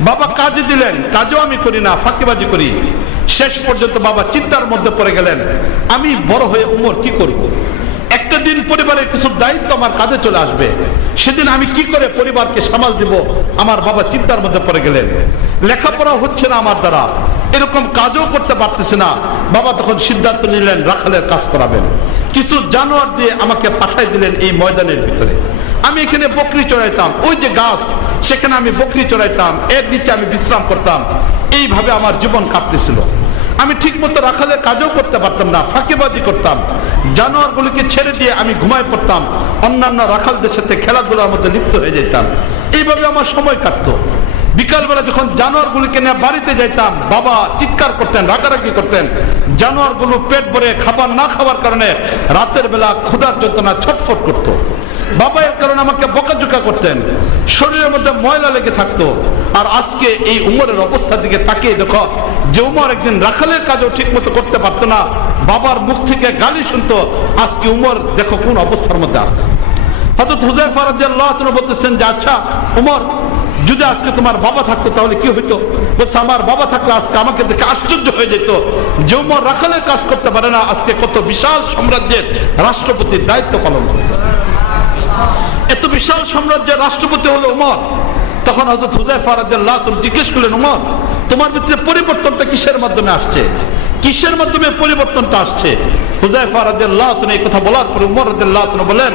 বাবা কাজে দিলেন, কাজও আমি করি না, ফাঁকিবাজি করি। শেষ পর্যন্ত বাবা চিন্তার মধ্যে পড়ে গেলেন, আমি বড় হয়ে উমর কি করব? একটা দিন পরিবারের কিছু দায়িত্ব আমার কাঁধে চলে আসবে, সেদিন আমি কি করে পরিবারকে সামাল দিব? আমার বাবা চিন্তার মধ্যে পড়ে গেলেন। লেখাপড়া হচ্ছে না আমার দ্বারা, এরকম কাজও করতে পারতেছে না। বাবা তখন সিদ্ধান্ত নিলেন রাখালের কাজ করাবেন। কিছু জানোয়ার দিয়ে আমাকে পাঠাই দিলেন এই ময়দানের ভিতরে। আমি এখানে বকরি চড়াইতাম, ওই যে গাছ, সেখানে আমি বকরি চড়াইতাম, এর নিচে আমি বিশ্রাম করতাম। এইভাবে আমার জীবন কাটতেছিল। আমি ঠিক মতো রাখালের কাজও করতে পারতাম না, ফাঁকিবাজি করতাম। জানোয়ারগুলিকে ছেড়ে দিয়ে আমি ঘুমায় পড়তাম, অন্যান্য রাখালদের সাথে খেলাধুলার মধ্যে লিপ্ত হয়ে যেতাম। এইভাবে আমার সময় কাটতো। বিকালবেলা যখন জানোয়ারগুলিকে নিয়ে বাড়িতে যাইতাম, বাবা চিৎকার করতেন, রাগারাগি করতেন। জানোয়ারগুলো পেট ভরে খাবার না খাওয়ার কারণে রাতের বেলা ক্ষুধার যন্ত্রণা ছটফট করতো। বাবা এর কারণে আমাকে বকাঝকা করতেন, শরীরের মধ্যে ময়লা লেগে থাকতো। আর আজকে এই উমরের অবস্থার দিকে তাকিয়ে দেখো যে উমর একদিন রাখালের কাজও ঠিক মতো করতে পারতো না, বাবার মুখ থেকে গালি শুনতো। আজকে উমর দেখো কোন অবস্থার মধ্যে আছে। হযরত হুযায়ফা রাদিয়াল্লাহু আনহু বলতেছেন যে আচ্ছা উমর, যদি আজকে তোমার বাবা থাকতো তাহলে কি হইতো? বলছে আমার বাবা থাকলে আজকে আমাকে দেখে আশ্চর্য হয়ে যেত যে উমর রাখালের কাজ করতে পারে না, আজকে কত বিশাল সাম্রাজ্যের রাষ্ট্রপতির দায়িত্ব পালন করতেছে। এত বিশাল সাম্রাজ্যের রাষ্ট্রপতি হলো উমর। তখন হযরত হুযায়ফা রাদিয়াল্লাহু আনহু জিজ্ঞেস করলেন, উমর তোমার ভিতরে পরিবর্তনটা কিসের মাধ্যমে আসছে? কিসের মাধ্যমে পরিবর্তনটা আসছে? হুযায়ফা রাদিয়াল্লাহু আনহু এই কথা বলার পরে উমর রাদিয়াল্লাহু আনহু বলেন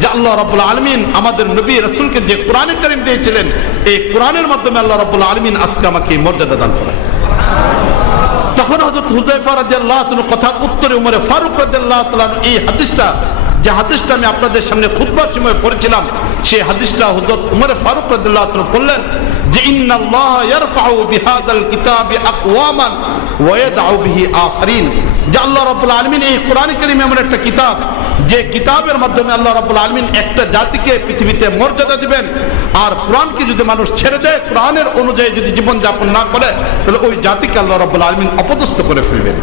যে আল্লাহ রাব্বুল আলামিন আমাদের নবী রাসূলকে যে কোরআনে কারীম দিয়েছিলেন, এই কোরআনের মাধ্যমে আল্লাহ রাব্বুল আলামিন আজকে আমাকে এই মর্যাদা দান করেছে। তখন হযরত হুযায়ফা রাদিয়াল্লাহু আনহু কথার উত্তরে উমর ফারুক রাদিয়াল্লাহু তাআলা এই হাদিসটা, যে হাদিসটা আমি আপনাদের সামনে খুতবার সময় পড়েছিলাম, সেই হাদিসটা হযরত উমর ফারুক রাদিয়াল্লাহু তাআলা বললেন যে ইন্নাল্লাহ ইয়ারফাউ বিহাদাল কিতাবি আকওয়ামান ওয়া ইয়াদউ বিহি আখারিন। যে আল্লাহ রাব্বুল আলামিন এই কোরআন কারীম এমন একটা কিতাব, যে কিতাবের মাধ্যমে আল্লাহ রাব্বুল আলামিন একটা জাতিকে পৃথিবীতে মর্যাদা দিবেন। আর কোরআনকে যদি মানুষ ছেড়ে দেয়, কোরআনের অনুযায়ী যদি জীবন যাপন না করে, তাহলে ওই জাতিকে আল্লাহ রাব্বুল আলামিন অপদস্থ করে ফেলবেন।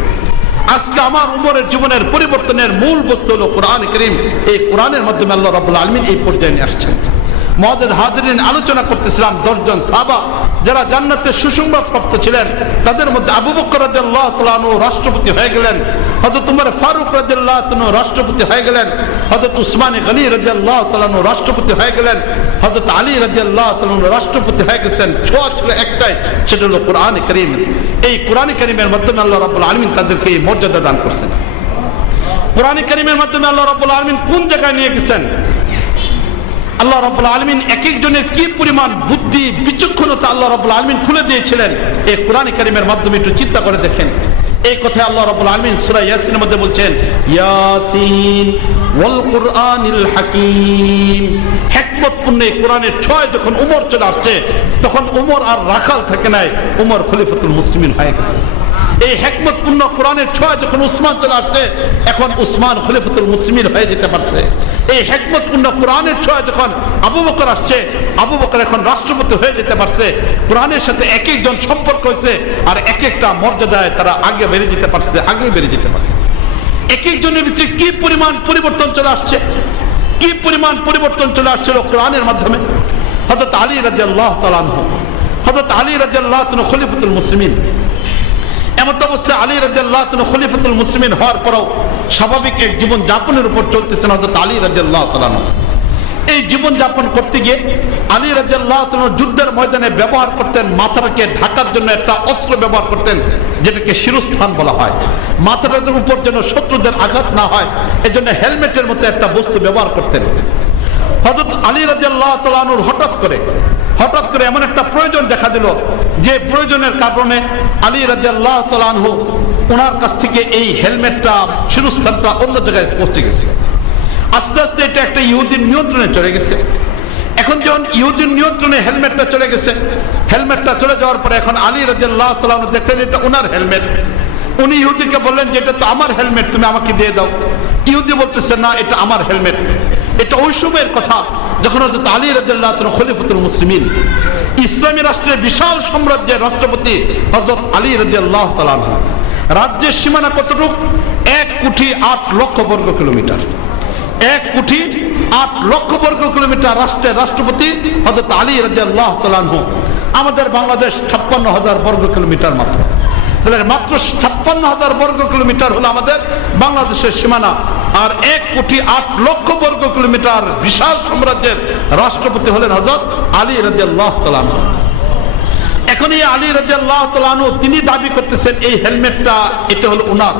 আজকে আমার উমরের জীবনের পরিবর্তনের মূল বস্তু হলো কোরআন কারীম। এই কোরআনের মাধ্যমে আল্লাহ রাব্বুল আলামিন এই পর্যায়ে নিয়ে আসছেন। মুআজ্জাজ হাজিরিন, আলোচনা করতেছিলাম 10 জন সাহাবা যারা জান্নাতের সুসংবাদ প্রাপ্ত ছিলেন। তাদের মধ্যে আবু বকর রাদিয়াল্লাহু তাআলা আনহু রাষ্ট্রপতি হয়ে গেলেন, হযরত উমর ফারুক রাদিয়াল্লাহু তাআলা রাষ্ট্রপতি হয়ে গেলেন, হযরত উসমান গনি রাদিয়াল্লাহু তাআলা রাষ্ট্রপতি হয়ে গেলেন, হযরত আলী রাদিয়াল্লাহু তাআলা রাষ্ট্রপতি হয়ে গেছেন। ছোঁয়া ছিল একটাই, সেটা হলো কোরআন কারীম। এই কোরআন কারীমের মাধ্যমে আল্লাহ রাব্বুল আলামিন তাদেরকে এই মর্যাদা দান করেছেন। কোরআন কারীমের মাধ্যমে আল্লাহ রাব্বুল আলামিন কোন জায়গায় নিয়ে গেছেন? আল্লাহ রাব্বুল আলামিন এক একজনের কি পরিমাণ বুদ্ধি বিচক্ষণতা আল্লাহ রাব্বুল আলামিন খুলে দিয়েছিলেন এই কোরআন কারীমের মাধ্যমে। একটু চিন্তা করে দেখেন, এই কথা আল্লাহ রাব্বুল আলামিন সূরা ইয়াসিনের মধ্যে বলছেন, ইয়াসিন ওয়াল কুরআনিল হাকীম। হিকমতপূর্ণ এই কোরআনের ছোঁয়া যখন উমর চলে আসছে, তখন উমর আর রাখাল থাকে নাই, উমর খলিফাতুল মুসলিমিন হয়ে গেছে। এই হিকমতপূর্ণ কোরআনের ছোঁয়া যখন উসমান চলে আসছে, এখন উসমান খলিফাতুল মুসলিমিন হয়ে যেতে পারছে। এই হিকমতপূর্ণ কোরআনের ছোঁয়া যখন আবু বকর আসছে, আবু বকর এখন রাষ্ট্রপতি হয়ে যেতে পারছে। কোরআনের সাথে এক একজন সম্পর্ক হয়েছে, আর এক একটা মর্যাদায় তারা আগে বেড়ে যেতে পারছে, আগে বেড়ে যেতে পারছে। এক একজনের ভিতরে কি পরিমাণ পরিবর্তন চলে আসছে, কি পরিমাণ পরিবর্তন চলে আসছিল কোরআনের মাধ্যমে। হযরত আলী রাদিয়াল্লাহু তাআলা আনহু, হযরত আলী রাদিয়াল্লাহু তাআলা খলিফাতুল মুসলিমিন। এমন অবস্থায় আলী রাদিয়াল্লাহু তাআলা খলিফাতুল মুসলিমিন হওয়ার পরেও স্বাভাবিক এক জীবন যাপনের উপর চলতেছেন হযরত আলী রাদিয়াল্লাহু তাআলা। এই জীবন যাপন করতে গিয়ে আলী রাদিয়াল্লাহু তাআলা যুদ্ধের ময়দানে ব্যবহার করতেন, মাথাটাকে ঢাকার জন্য একটা অস্ত্র ব্যবহার করতেন, যেটাকে শিরস্থান বলা হয়। মাথাটার উপর যেন শত্রুদের আঘাত না হয়, এজন্য হেলমেটের মতো একটা বস্তু ব্যবহার করতেন। হযরত আলী রাদিয়াল্লাহু তাআলা হঠাৎ করে এমন একটা প্রয়োজন দেখা দিল, যে প্রয়োজনের কারণে আলী রাদিয়াল্লাহু তাআলা আনহু ওনার কাছ থেকে এই হেলমেটটা, শিরস্থানটা অন্য জায়গায় পৌঁছে গেছে। আস্তে আস্তে এটা একটা ইহুদির নিয়ন্ত্রণে চলে গেছে। এখন যখন ইহুদির নিয়ন্ত্রণে হেলমেটটা চলে গেছে, হেলমেটটা চলে যাওয়ার পরে এখন আলী রাদিয়াল্লাহু তাআলা আনহু দেখলেন এটা ওনার হেলমেট। উনি ইহুদিকে বললেন যে এটা তো আমার হেলমেট, তুমি আমাকে দিয়ে দাও। ইহুদি বলতেছে না, এটা আমার হেলমেট। এটা ওই সময়ের কথা যখন হযরত আলী রাদিয়াল্লাহু তাআলা খলিফাতুল মুসলিমিন, ইসলামী রাষ্ট্রের বিশাল সাম্রাজ্যের রাষ্ট্রপতি হযরত আলী রাদিয়াল্লাহু তাআলা। রাজ্যের সীমানা কতটুকু? 1,08,00,000 বর্গ কিলোমিটার। 1,08,00,000 বর্গ কিলোমিটার রাষ্ট্রের রাষ্ট্রপতি হযরত আলী রাদিয়াল্লাহু তাআলা। আমাদের বাংলাদেশ 56,000 বর্গ কিলোমিটার মাত্র। তাহলে মাত্র 56,000 বর্গ কিলোমিটার হলো আমাদের বাংলাদেশের সীমানা। আর 1,08,00,000 বর্গ কিলোমিটার বিশাল সাম্রাজ্যের রাষ্ট্রপতি হলেন হযরত আলী রাদিয়াল্লাহু তাআলা। এখন এই আলী রাদিয়াল্লাহু তাআলা তিনি দাবি করতেছেন এই হেলমেটটা এটা হলো ওনার,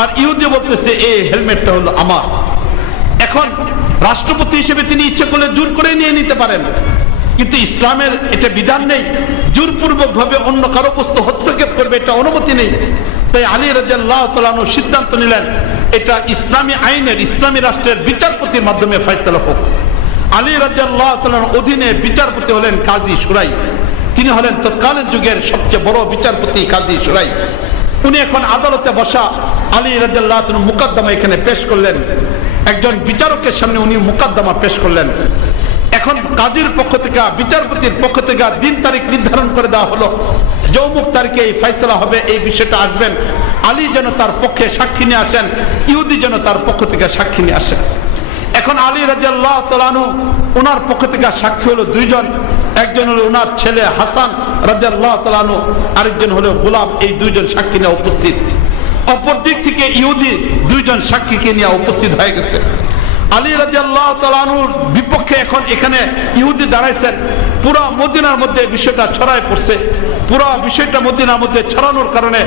আর ইহুদি বলতেছে এই হেলমেটটা হলো আমার। এখন রাষ্ট্রপতি হিসেবে তিনি ইচ্ছে করলে জোর করে নিয়ে নিতে পারেন, কিন্তু ইসলামের এটা বিধান নেই। জোরপূর্বক ভাবে অন্য কারো বস্তু হস্তক্ষেপ করবে, এটা অনুমতি নেই। তাই আলী রাদিয়াল্লাহু তাআলা সিদ্ধান্ত নিলেন এটা ইসলামী আইনের, ইসলামী রাষ্ট্রের বিচারপতির মাধ্যমে ফয়সালা হোক। আলী রাদিয়াল্লাহু তাআলার অধীনে বিচারপতি হলেন কাজী শুরাই। তিনি হলেন তৎকালীন যুগের সবচেয়ে বড় বিচারপতি কাজী শুরাই। উনি এখন আদালতে বসা আলী রাদিয়াল্লাহু আনহু মুকদ্দমা এখানে পেশ করলেন। একজন বিচারকের সামনে উনি মুকদ্দমা পেশ করলেন। এখন কাজীর পক্ষ থেকে, বিচারপতির পক্ষ থেকে দিন তারিখ নির্ধারণ করে দেওয়া হলো যে অমুক তারিখে এই ফয়সালা হবে, এই বিষয়টা আসবেন। আলী যেন তার পক্ষে সাক্ষী নিয়ে আসেন, ইহুদি যেন তার পক্ষ থেকে সাক্ষী নিয়ে আসেন। এখন আলী রাদিয়াল্লাহু তাআলা আনহু ওনার পক্ষ থেকে সাক্ষী হলো দুইজন। একজন হলো ওনার ছেলে হাসান রাদিয়াল্লাহু তাআলা আনহু, আরেকজন হলো গোলাম। এই দুইজন সাক্ষী নিয়ে উপস্থিত। অপর দিক থেকে ইহুদি দুইজন সাক্ষীকে নিয়ে উপস্থিত হয়ে গেছে। আলী রাদিয়াল্লাহু তাআলা আনহুর বিপক্ষে এখন এখানে ইহুদি দাঁড়াইছেন। পুরো মদিনার মধ্যে বিষয়টা ছড়ায় পড়ছে। পুরো বিষয়টা মদিনার মধ্যে ছড়ানোর কারণে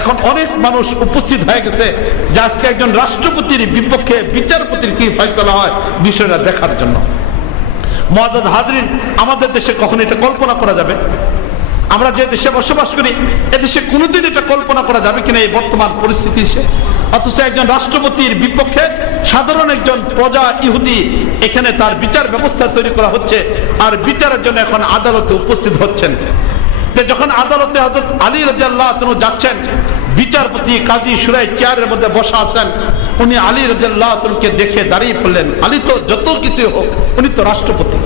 এখন অনেক মানুষ উপস্থিত হয়ে গেছে যে আজকে একজন রাষ্ট্রপতির বিপক্ষে বিচারপতির কি ফয়সালা হয় বিষয়টা দেখার জন্য। মুআজ্জাজ হাজরিন, আমাদের দেশে কখনো এটা কল্পনা করা যাবে? আমরা যে দেশে বসবাস করি এদেশে কোনোদিন এটা কল্পনা করা যাবে কিনা এই বর্তমান পরিস্থিতি? অথচ একজন রাষ্ট্রপতির বিপক্ষে সাধারণ একজন প্রজা ইহুদি এখানে তার বিচার ব্যবস্থা তৈরি করা হচ্ছে, আর বিচারের জন্য এখন আদালতে উপস্থিত হচ্ছেন। যখন আদালতে হযরত আলী রাদিয়াল্লাহু আনহু যাচ্ছেন, বিচারপতি কাজী শুরাই চেয়ারের মধ্যে বসা আছেন। উনি আলী রাদিয়াল্লাহু আনহুকে দেখে দাঁড়িয়ে পড়লেন। আলী তো যত কিছু হোক, উনি তো রাষ্ট্রপতি।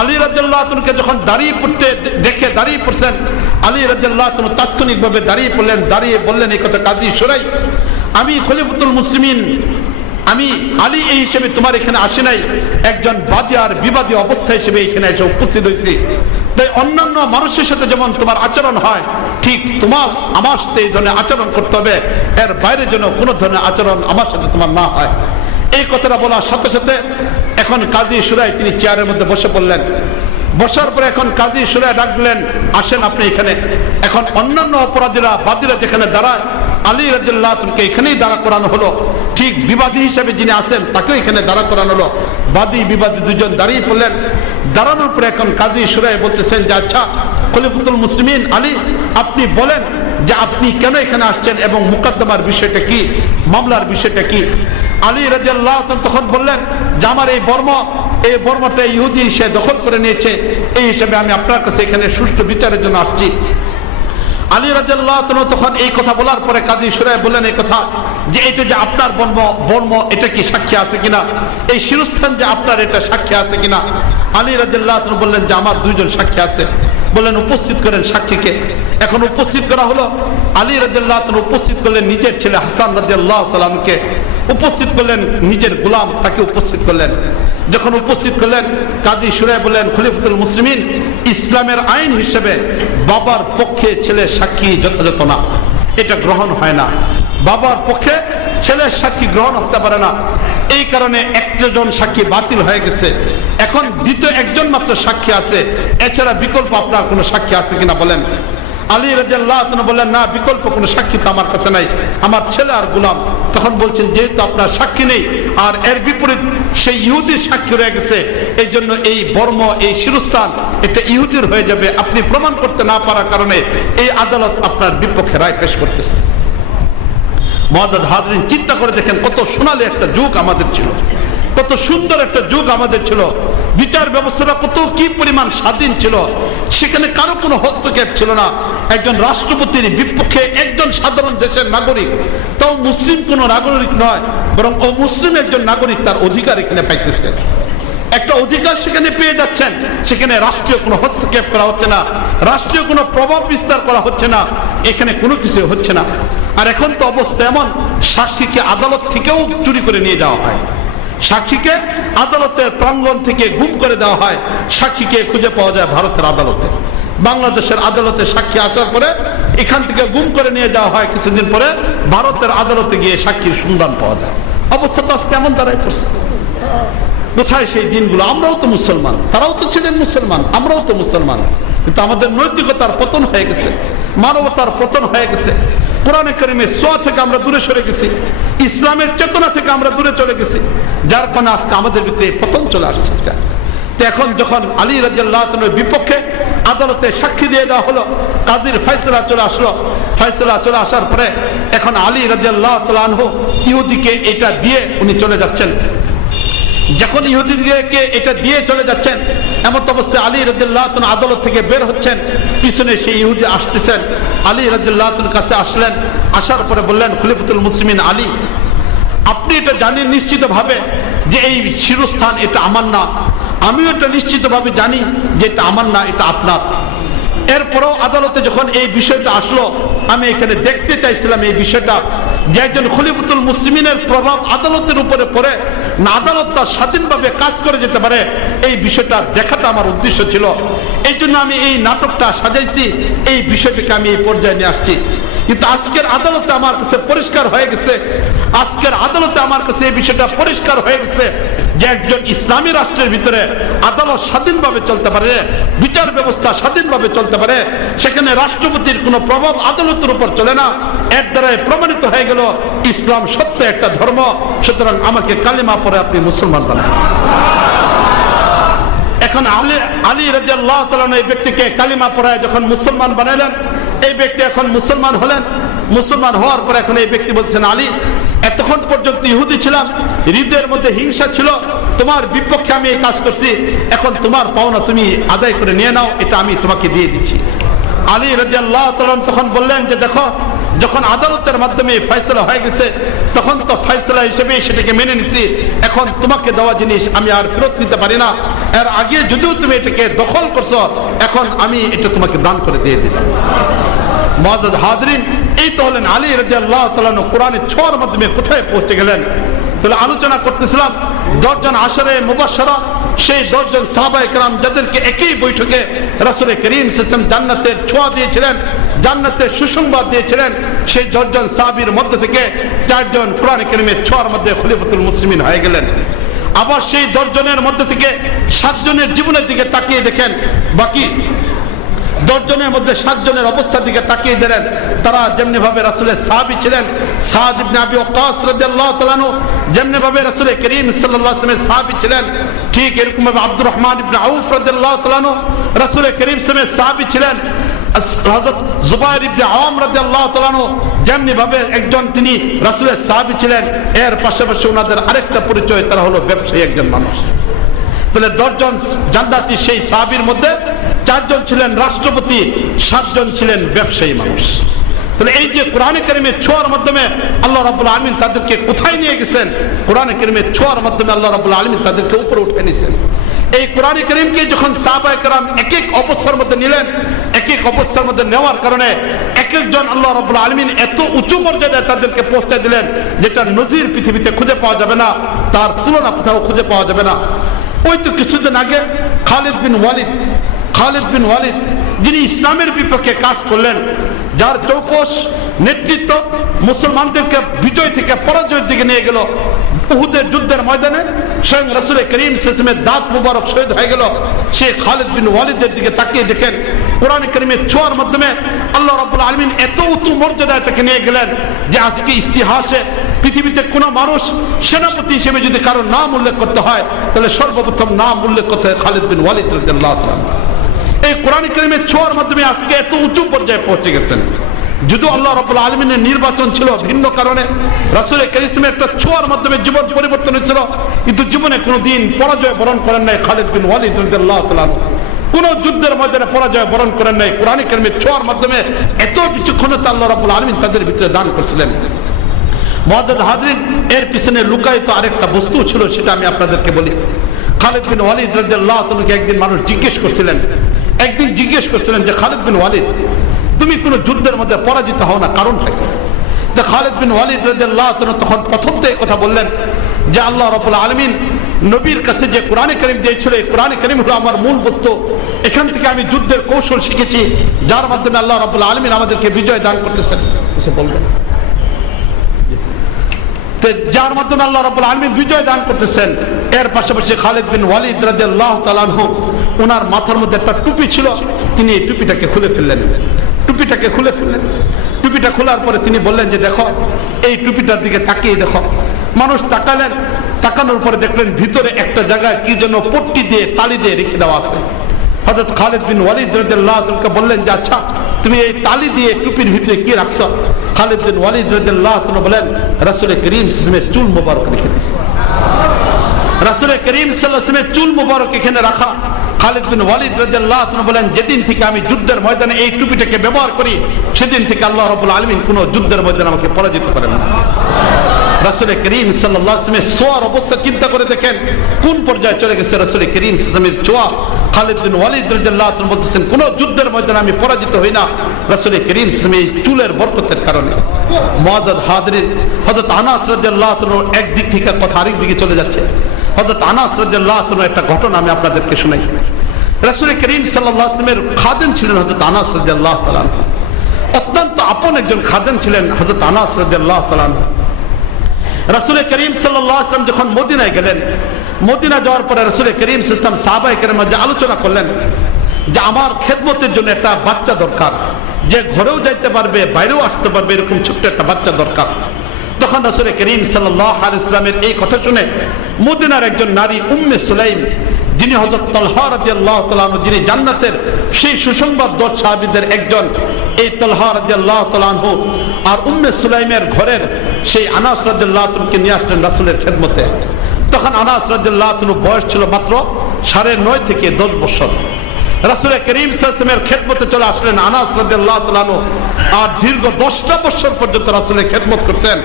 আলী রাদিয়াল্লাহু আনহুকে যখন দাঁড়িয়ে পড়তে দেখে দাঁড়িয়ে পড়ছেন, আলী রাদিয়াল্লাহু আনহু তাৎক্ষণিকভাবে দাঁড়িয়ে পড়লেন। দাঁড়িয়ে বললেন এই কথা, কাজী শুরাই, আমি খলিফাতুল মুসলিমিন, আমি আলী এই হিসেবে তোমার এখানে আসি নাই, একজন বাদী আর বিবাদী অবস্থা হিসেবে এখানে এসে উপস্থিত হয়েছি। তাই অন্যান্য মানুষের সাথে যেমন তোমার আচরণ হয়, ঠিক তোমার আমার সাথে এই ধরনের আচরণ করতে হবে। এর বাইরে যেন কোনো ধরনের আচরণ আমার সাথে তোমার না হয়। এই কথাটা বলার সাথে সাথে এখন কাজী শুরাই তিনি চেয়ারের মধ্যে বসে পড়লেন। বসার পরে এখন কাজী শুরাই ডাক দিলেন, আসেন আপনি এখানে। এখন অন্যান্য অপরাধীরা, বাদীরা যেখানে দাঁড়ায়, আলী রাদিয়াল্লাহু আনহুকে এখানেই দাঁড়া করানো হলো। ঠিক বিবাদী হিসেবে যিনি আছেন তাকেও এখানে দাঁড়া করানো হলো। বাদী বিবাদী দুজন দাঁড়িয়ে পড়লেন। দাঁড়ানোর পরে এখন কাজী শুরাই বলতেছেন যে আচ্ছা খলিফাতুল মুসলিমিন আলী, আপনি বলেন যে আপনি কেন এখানে আসছেন এবং মুকদ্দমার বিষয়টা কি, মামলার বিষয়টা কি? আলী রাদিয়াল্লাহু আনহু তখন বললেন যে আমার এই বর্মটা ইহুদি সে দখল করে নিয়েছে, এই হিসেবে আমি আপনার কাছে এখানে সুষ্ঠু বিচারের জন্য আসছি। আলী রাদিয়াল্লাহু আনহু তখন এই কথা বলার পরে কাজী শুরাই বললেন এই কথা যে এটা যে আপনার বর্ম এটা কি সাক্ষী আছে কিনা, এই শিরস্থান যে আপনার এটা সাক্ষী আছে কিনা? আলী রাদিয়াল্লাহু আনহু বললেন যে আমার দুইজন সাক্ষী আছে। বললেন উপস্থিত করেন সাক্ষীকে। এখন উপস্থিত করা হলো। আলী রাদিয়াল্লাহু আনহু উপস্থিত করলেন নিজের ছেলে হাসান রাদিয়াল্লাহু তাআলা আনহুকে, উপস্থিত করলেন নিজের গোলাম, তাকে উপস্থিত করলেন। যখন উপস্থিত করলেন, কাজী শুরাই বললেন খলিফাতুল মুসলিমিন, ইসলামের আইন হিসেবে বাবার পক্ষে ছেলের সাক্ষী যথাযথ না, এটা গ্রহণ হয় না। বাবার পক্ষে ছেলের সাক্ষী গ্রহণ হতে পারে না। এই কারণে একজন সাক্ষী বাতিল হয়ে গেছে। এখন দ্বিতীয় একজন মাত্র সাক্ষী আছে, এছাড়া বিকল্প আপনার কোনো সাক্ষী আছে কিনা বলেন? আলী রাদিয়াল্লাহু আনহু বললেন না, বিকল্প কোনো সাক্ষী তো আমার কাছে নাই, আমার ছেলে আর গোলাম। তখন বলছেন যেহেতু আপনার সাক্ষী নেই আর এর বিপরীত সেই ইহুদির সাক্ষী রয়ে গেছে, এই জন্য এই বর্ম, এই শিরস্থান এটা ইহুদির হয়ে যাবে। আপনি প্রমাণ করতে না পারার কারণে এই আদালত আপনার বিপক্ষে রায় পেশ করতেছে। মুআজ্জাজ হাজরিন, চিন্তা করে দেখেন কত সোনালী একটা যুগ আমাদের ছিল, কত সুন্দর একটা যুগ আমাদের ছিল। বিচার ব্যবস্থাটা কত কি পরিমাণ স্বাধীন ছিল, সেখানে কারো কোনো হস্তক্ষেপ ছিল না। একজন রাষ্ট্রপতির বিপক্ষে একজন সাধারণ দেশের নাগরিক, তাও মুসলিম কোনো নাগরিক নয়, বরং অমুসলিম একজন নাগরিক তার অধিকার এখানে পাইতেছে। একটা অধিকার সেখানে পেয়ে যাচ্ছেন, সেখানে রাষ্ট্রীয় কোনো হস্তক্ষেপ করা হচ্ছে না, রাষ্ট্রীয় কোনো প্রভাব বিস্তার করা হচ্ছে না, এখানে কোনো কিছু হচ্ছে না। আর এখন তো অবস্থা এমন, সাক্ষীকে আদালত থেকেও চুরি করে নিয়ে যাওয়া হয়, সাক্ষীকে আদালতের প্রাঙ্গণ থেকে গুম করে দেওয়া হয়। সাক্ষীকে খুঁজে পাওয়া যায় ভারতের আদালতে, বাংলাদেশের আদালতে সাক্ষী আসার পরে এখান থেকে গুম করে নিয়ে যাওয়া হয়। কিছুদিন পরে ভারতের আদালতে গিয়ে সাক্ষীর সন্ধান পাওয়া যায়। অবস্থা তো আজকে এমন দাঁড়ায় পড়ছে। কোথায় সেই দিনগুলো? আমরাও তো মুসলমান, তারাও তো ছিলেন মুসলমান, আমরাও তো মুসলমান, কিন্তু আমাদের নৈতিকতার পতন হয়ে গেছে, মানবতার পতন হয়ে গেছে। কোরআনে কারিমের সোয়া থেকে আমরা দূরে সরে গেছি, ইসলামের চেতনা থেকে আমরা দূরে চলে গেছি, যার কারণে আজকে আমাদের ভিতরে পতন চলে আসছে। তো এখন যখন আলী রাদিয়াল্লাহু আনহুর বিপক্ষে আদালতে সাক্ষী দিয়ে দেওয়া হলো, কাজীর ফয়সালা চলে আসলো। ফয়সালা চলে আসার পরে এখন আলী রাদিয়াল্লাহু তাআলা আনহু ইহুদিকে এটা দিয়ে উনি চলে যাচ্ছেন। যখন ইহুদিদেরকে এটা দিয়ে চলে যাচ্ছেন, এমন অবস্থায় আলী রাদিয়াল্লাহু তাআলা আদালত থেকে বের হচ্ছেন, পিছনে সেই ইহুদি আসতেছেন। আলী রাদিয়াল্লাহু তাআলার কাছে আসলেন, আসার পরে বললেন, খলিফাতুল মুসলিমিন আলী, আপনি এটা জানেন নিশ্চিতভাবে যে এই শিরস্থান এটা আমার না, আমিও এটা নিশ্চিতভাবে জানি যে এটা আমার না, এটা আপনার। এরপরেও আদালতে যখন এই বিষয়টা আসলো, আমি এখানে দেখতে চাইছিলাম এই বিষয়টা যে একজন খলিফাতুল মুসলিমিনের প্রভাব আদালতের উপরে পড়ে না, আদালতটা স্বাধীনভাবে কাজ করে যেতে পারে, এই বিষয়টা দেখাটা আমার উদ্দেশ্য ছিল। এই জন্য আমি এই নাটকটা সাজাইছি, এই বিষয়টাকে আমি এই পর্যায়ে নিয়ে আসছি। কিন্তু আজকের আদালতে আমার কাছে পরিষ্কার হয়ে গেছে, আজকের আদালতে আমার কাছে এই বিষয়টা পরিষ্কার হয়ে গেছে যে একজন ইসলামী রাষ্ট্রের ভিতরে আদালত স্বাধীনভাবে চলতে পারে, বিচার ব্যবস্থা স্বাধীনভাবে চলতে পারে, সেখানে রাষ্ট্রপতির কোনো প্রভাব আদালতের উপর চলে না। এর দ্বারাই প্রমাণিত হয়ে গেল ইসলাম সত্য একটা ধর্ম। সুতরাং আমাকে কালিমা পড়ে আপনি মুসলমান বানান। এখন আলী রাদিয়াল্লাহু তাআলা এই ব্যক্তিকে কালিমা পড়ায় যখন মুসলমান বানাইলেন, এই ব্যক্তি এখন মুসলমান হলেন। মুসলমান হওয়ার পর এখন এই ব্যক্তি বলছেন, আলী, এতক্ষণ পর্যন্ত ইহুদি ছিলাম, হৃদয়ের মধ্যে হিংসা ছিল, তোমার বিপক্ষে আমি এই কাজ করছি, এখন তোমার পাওনা তুমি আদায় করে নিয়ে নাও, এটা আমি তোমাকে দিয়ে দিচ্ছি। আলী রাদিয়াল্লাহু তাআলা তখন বললেন যে দেখো, যখন আদালতের মাধ্যমে ফয়সালা হয়ে গেছে, তখন তো ফয়সালা হিসেবে সেটাকে মেনে নিছি, এখন তোমাকে দেওয়া জিনিস আমি আর ফেরত নিতে পারি না। এর আগে যদিও তুমি এটাকে দখল করছো, এখন আমি এটা তোমাকে দান করে দিয়ে দিলাম। মুআজ্জাজ হাজরিন, এই তো হলেন আলী রাদিয়াল্লাহু তাআলা কোরআনের ছোঁয়ার মাধ্যমে কোথায় পৌঁছে গেলেন। তাহলে আলোচনা করতেছিলাম 10 জন আশারে মুবাশশারা, সেই 10 জন সাহাবায়ে কেরাম যাদেরকে একই বৈঠকে রাসূল করিম সাল্লাল্লাহু আলাইহি ওয়াসাল্লাম জান্নাতের ছোঁয়া দিয়েছিলেন, জান্নাতের সুসংবাদ দিয়েছিলেন, সেই 10 জন সাহাবীর মধ্যে থেকে 4 জন কোরআন কারীমের ছোঁয়ার মধ্যে খলিফাতুল মুসলিমিন হয়ে গেলেন। আবার সেই 10 জনের মধ্যে থেকে 7 জনের জীবনের দিকে তাকিয়ে দেখেন, বাকি 10 জনের মধ্যে 7 জনের অবস্থার দিকে তাকিয়ে দিলেন, তারা যেমনি ভাবে রাসূলের সাহাবী ছিলেন, সাদ ইবনে আবি ওয়াক্কাস রাদিয়াল্লাহু তাআলা আনহু যেমনি ভাবে রাসূল করিম সাল্লাল্লাহু আলাইহি ওয়াসাল্লামের সাহাবী ছিলেন, ঠিক এরকম ভাবে আব্দুর রহমান ইবনে আউফ রাদিয়াল্লাহু তাআলা আনহু রাসূল করিম সাল্লাল্লাহু আলাইহি ওয়াসাল্লামের সাহাবী ছিলেন। হযরত জুবাইর ইবনে আওয়াম রাদিয়াল্লাহু তাআলা আনহু যেমনি ভাবে একজন তিনি রাসূলের সাহাবী ছিলেন, এর পাশাপাশি ওনাদের আরেকটা পরিচয়, তারা হলো ব্যবসায়ী একজন মানুষ। তাহলে 10 জন জান্নাতি সেই সাহাবীর মধ্যে 4 জন ছিলেন রাষ্ট্রপতি, 7 জন ছিলেন ব্যবসায়ী মানুষ। তাহলে এই যে কোরআনে কারীমের ছোঁয়ার মাধ্যমে আল্লাহ রাব্বুল আলামিন তাদেরকে কোথায় নিয়ে গেছেন, কোরআনে কারীমের ছোঁয়ার মাধ্যমে আল্লাহ রাব্বুল আলামিন তাদেরকে উপরে উঠিয়ে নিয়েছেন। এই কোরআনে কারীমকে যখন সাহাবায়ে কেরাম এক এক অবস্থার মধ্যে নিলেন, এক এক অবস্থার মধ্যে নেওয়ার কারণে এক একজন আল্লাহ রাব্বুল আলামিন এত উঁচু মর্যাদায় তাদেরকে পৌঁছে দিলেন, যেটা নজির পৃথিবীতে খুঁজে পাওয়া যাবে না, তার তুলনা কোথাও খুঁজে পাওয়া যাবে না। ওই তো কিছুদিন আগে খালিদ বিন ওয়ালিদ যিনি ইসলামের বিপক্ষে কাজ করলেন, যার চৌকস নেতৃত্ব মুসলমানদেরকে বিজয় থেকে পরাজয়ের দিকে নিয়ে গেল, উহুদের যুদ্ধের ময়দানে স্বয়ং রাসূল করিম সাল্লাল্লাহু আলাইহি ওয়াসাল্লামের দাঁত মুবারক শহীদ হয়ে গেল। সেই খালিদ বিন ওয়ালিদের দিকে তাকিয়ে দেখেন, কোরআন কারীমের ছোঁয়ার মাধ্যমে আল্লাহ রাব্বুল আলামিন এত উঁচু মর্যাদায় তাকে নিয়ে গেলেন যে আজকে ইতিহাসে পৃথিবীতে কোনো মানুষ সেনাপতি হিসেবে যদি কারো নাম উল্লেখ করতে হয়, তাহলে সর্বপ্রথম নাম উল্লেখ করতে হয় খালিদ বিন ওয়ালিদ রাদিয়াল্লাহু তাআলা। এই কোরআন কারীমের ছোঁয়ার মাধ্যমে আজকে এত উঁচু পর্যায়ে পৌঁছে গেছেন। যদিও আল্লাহ রাব্বুল আলামিনের নির্বাচন ছিল ভিন্ন কারণে, রাসূল কারীমের একটা ছোঁয়ার মাধ্যমে জীবন পরিবর্তন হয়েছিল, কিন্তু জীবনে কোনোদিন পরাজয় বরণ করেন নাই খালিদ বিন ওয়ালিদ রাদিয়াল্লাহু তাআলা। কোন যুদ্ধের ময়দানে পরাজয় বরণ করেন নাই, কোরআন কারীমের ছোঁয়ার মাধ্যমে এত বিচক্ষণতা আল্লাহ রাব্বুল আলামিন তাদের ভিতরে দান করেছিলেন। মুআজ্জাজ হাজরিন, এর পিছনে লুকায়িত আরেকটা বস্তু ছিল, সেটা আমি আপনাদেরকে বলি। খালিদ বিন ওয়ালিদ রাদিয়াল্লাহু তাআলাকে একদিন মানুষ জিজ্ঞেস করছিলেন যে খালিদ বিন ওয়ালিদ, তুমি কোন যুদ্ধের মধ্যে পরাজিত হও না, কারণ থাকে? তো খালিদ বিন ওয়ালিদ রাদিয়াল্লাহু তাআলা তখন প্রথম থেকে কথা বললেন যে আল্লাহ রাব্বুল আলামিন নবীর কাছে যে কোরআনে কারীম দিয়েছিল, এই কোরআনে কারীম হলো আমার মূল বস্তু। এখান থেকে আমি যুদ্ধের কৌশল শিখেছি, যার মাধ্যমে আল্লাহ রাব্বুল আলামিন আমাদেরকে বিজয় দান করতেছেন। বলবেন যার মাধ্যমে আল্লাহ রাব্বুল আলামিন বিজয় দান করতেছেন। এর পাশাপাশি খালিদ বিন ওয়ালিদ রাদিয়াল্লাহু তাআলা আনহু, ওনার মাথার মধ্যে একটা টুপি ছিল, তিনি এই টুপিটাকে খুলে ফেললেন। টুপিটা খোলার পরে তিনি বললেন যে দেখো, এই টুপিটার দিকে তাকিয়ে দেখো। মানুষ তাকালেন, তাকানোর পরে দেখলেন ভিতরে একটা জায়গায় কি যেন পট্টি দিয়ে তালি দিয়ে রেখে দেওয়া আছে। হযরত খালিদ বিন ওয়ালিদ রাদিয়াল্লাহু তাআলা বললেন যে আচ্ছা, তুমি এই তালি দিয়ে টুপির ভিতরে কি রাখছো? খালিদ বিন ওয়ালিদ রাদিয়াল্লাহু তাআলা বলেন, রাসূল করিম সাল্লাল্লাহু আলাইহি ওয়াসাল্লামের চুল মোবারক রেখে দিয়েছে। রাসূল করিম সাল্লাল্লাহু আলাইহি ওয়াসাল্লামের চুল মুবারক এখানে রাখা। খালিদ বিন ওয়ালিদ রাদিয়াল্লাহু তাআলা বলেন, যেদিন থেকে আমি যুদ্ধের ময়দানে এই টুপিটাকে ব্যবহার করি, সেদিন থেকে আল্লাহ রাব্বুল আলামিন কোন যুদ্ধের ময়দানে আমাকে পরাজিত করেন না। রাসূল করিম সাল্লাল্লাহু আলাইহি ওয়াসাল্লামের সোয়ার অবস্থা চিন্তা করে দেখেন কোন পর্যায়ে চলে গেছে। রাসূল করিম সাল্লাল্লাহু আলাইহি ওয়াসাল্লামের ছোঁয়া খালিদ বিন ওয়ালিদ রাদিয়াল্লাহু তাআলা বলতেছেন, কোন যুদ্ধের ময়দানে আমি পরাজিত হই না রাসূল করিম সাল্লাল্লাহু আলাইহি ওয়াসাল্লামের চুলের বরকতের কারণে। মুআজ্জাজ হাজিরিন, হযরত আনাস রাদিয়াল্লাহু তাআলা একদিক থেকে কথা আরেক দিকে চলে যাচ্ছে। হযরত আনাস রাদিয়াল্লাহু তাআলা একটা ঘটনা আমি আপনাদেরকে শোনাই। রাসূল করিম সাল্লাল্লাহু আলাইহি ওয়াসাল্লামের খাদেম ছিলেন হযরত আনাস রাদিয়াল্লাহু তাআলা। অত্যন্ত আপন একজন খাদেম ছিলেন হযরত আনাস রাদিয়াল্লাহু তাআলা। রাসূল করিম সাল্লাল্লাহু আলাইহি ওয়াসাল্লাম যখন মদিনায় গেলেন, মদিনা যাওয়ার পরে রাসূল করিম সাল্লাল্লাহু আলাইহি ওয়াসাল্লাম সাহাবায়ে কেরামের মধ্যে আলোচনা করলেন যে আমার খেদমতের জন্য একটা বাচ্চা দরকার, যে ঘরেও যাইতে পারবে বাইরেও আসতে পারবে, এরকম ছোট্ট একটা বাচ্চা দরকার। তখন রাসূল করিম সাল্লাল্লাহু আলাইহি ওয়াসাল্লামের এই কথা শুনে মদিনার একজন নারী উম্মে সুলাইম, যিনি হযরত তালহা রাদিয়াল্লাহু তাআলা আনহু, যিনি জান্নাতের সেই সুসংবাদ দর সাহাবীদের একজন, এই তালহা রাদিয়াল্লাহু তাআলা আনহু আর উম্মে সুলাইমের ঘরের সেই আনাস রাদিয়াল্লাহু তাআলাকে নিয়ে আসলেন রাসূলের খেদমতে। তখন আনাস রাদিয়াল্লাহু তাআলা বয়স ছিল মাত্র 9.5 থেকে 10 বছর। রাসূল করিম সাল্লাল্লাহু আলাইহি ওয়াসাল্লামের খেদমতে চলে আসলেন আনাস রাদিয়াল্লাহু তাআলা আনহু, আর দীর্ঘ 10টা বছর পর্যন্ত রাসূলের খেদমত করছেন।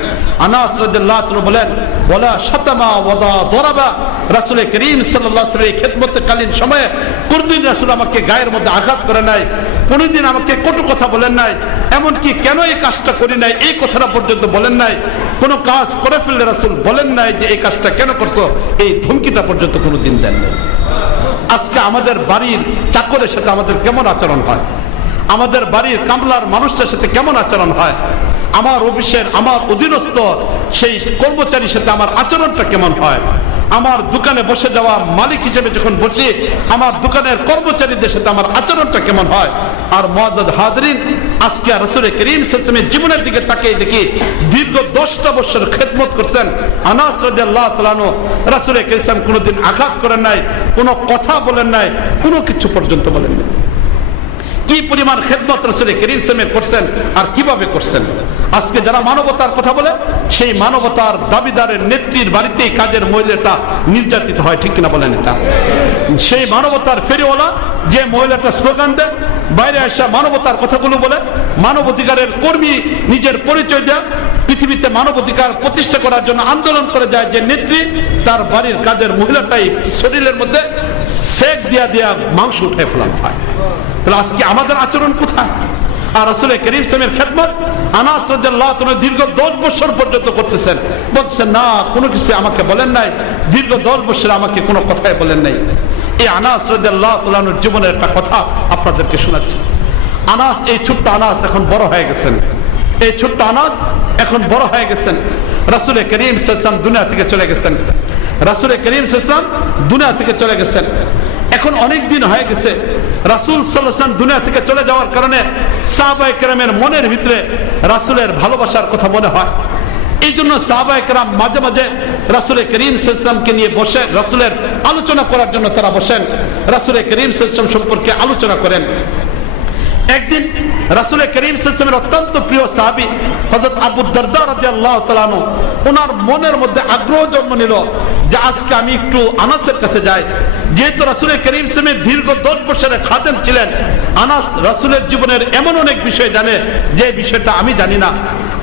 আনাস রাদিয়াল্লাহু তাআলা বলেন, ওয়ালা শাতামা ওয়াদা দরাবা, রাসূল করিম সাল্লাল্লাহু আলাইহি ওয়াসাল্লামের খেদমতে কালীন সময়ে কোনদিন রাসূল আমাকে গায়ের মধ্যে আঘাত করে নাই, কোনদিন আমাকে কটু কথা বলেন নাই, এমনকি কেন এই কাজটা করি নাই এই কথাটা পর্যন্ত বলেন নাই। কোন কাজ করে ফেললে রাসূল বলেন নাই যে এই কাজটা কেন করছো, এই ধমকিটা পর্যন্ত কোনোদিন দেন নাই। আজকে আমাদের বাড়ির চাকরের সাথে আমাদের কেমন আচরণ হয়, আমাদের বাড়ির কামলার মানুষটার সাথে কেমন আচরণ হয়, আমার অফিসের আমার অধীনস্থ সেই কর্মচারীর সাথে আমার আচরণটা কেমন হয়, আমার দোকানে বসে যাওয়া মালিক হিসেবে যখন বসি আমার দোকানের কর্মচারীদের সাথে আমার আচরণটা কেমন হয়। আর মুআজ্জাজ হাজিরিন, আজকে রাসূল করিম সাল্লাল্লাহু আলাইহি ওয়াসাল্লামের জীবনের দিকে তাকিয়ে দেখি দীর্ঘ 10টা বছর খেদমত করছেন আনাস রাদিয়াল্লাহু তাআলা আনহু। রাসূল করিম সাল্লাল্লাহু আলাইহি ওয়াসাল্লাম কোনোদিন আঘাত করেন নাই, কোনো কথা বলেন নাই, কোনো কিছু পর্যন্ত বলেন নাই। কি পরিমাণ খেদমত রাসূল করিম সাল্লাল্লাহু আলাইহি ওয়াসাল্লাম করছেন আর কিভাবে করছেন। আজকে যারা মানবতার কথা বলে, সেই মানবতার দাবিদারের নেত্রীর বাড়িতেই কাজের মহিলাটা নির্যাতিত হয়, ঠিক কিনা বলেন? এটা সেই মানবতার ফেরিওয়ালা যে মহিলাটা স্লোগান দেয়, বাইরে আসা মানবতার কথাগুলো বলে, মানবাধিকারের কর্মী নিজের পরিচয় দেয়, পৃথিবীতে মানবাধিকার প্রতিষ্ঠা করার জন্য আন্দোলন করে যায় যে নেত্রী, তার বাড়ির কাজের মহিলাটাই শরীরের মধ্যে সেক দিয়া দিয়া মাংস উঠে ফেলানো হয়। তাহলে আজকে আমাদের আচরণ কোথায়? আর রাসূল করিম সাল্লাল্লাহু আলাইহি ওয়াসাল্লামের খেদমত আনাস রাদিয়াল্লাহু তাআলা দীর্ঘ 10 বছর পর্যন্ত করতেছেন। বলছেন না, কোনো কিছু আমাকে বলেন নাই, দীর্ঘ 10 বছর আমাকে কোনো কথাই বলেন নাই। এই আনাস রাদিয়াল্লাহু তাআলার জীবনের একটা কথা আপনাদেরকে শোনাচ্ছি। আনাস, এই ছোট্ট আনাস এখন বড় হয়ে গেছেন, এই ছোট্ট আনাস এখন বড় হয়ে গেছেন। রাসূল করিম সাল্লাল্লাহু আলাইহি ওয়াসাল্লাম দুনিয়া থেকে চলে গেছেন, রাসূল করিম সাল্লাল্লাহু আলাইহি ওয়াসাল্লাম দুনিয়া থেকে চলে গেছেন। এখন অনেক দিন হয়ে গেছে। রাসূল সাল্লাল্লাহু আলাইহি ওয়াসাল্লাম দুনিয়া থেকে চলে যাওয়ার কারণে সাহাবায়ে কেরামের মনের ভিতরে রাসূলের ভালোবাসার কথা মনে হয়। এই জন্য সাহাবায়ে কেরাম মাঝে মাঝে রাসূল করিম সাল্লাল্লাহু আলাইহি ওয়াসাল্লামকে নিয়ে বসে রাসূলের আলোচনা করার জন্য তারা বসেন, রাসূল করিম সাল্লাল্লাহু আলাইহি ওয়াসাল্লাম সম্পর্কে আলোচনা করেন। একদিন রাসূল করিম সাল্লাল্লাহু আলাইহি ওয়াসাল্লামের অত্যন্ত প্রিয় সাহাবী হযরত আবু দারদা রাদিয়াল্লাহু তাআলা আনহু, ওনার মনের মধ্যে আগ্রহ জন্ম নিল যে আজকে আমি একটু আনাসের কাছে যাই। যেহেতু রাসূল করিম সাল্লাল্লাহু আলাইহি ওয়াসাল্লামের দীর্ঘ 10 বছরের খাদেম ছিলেন, আনাস রাসূলের জীবনের এমন অনেক বিষয় জানে যে বিষয়টা আমি জানি না।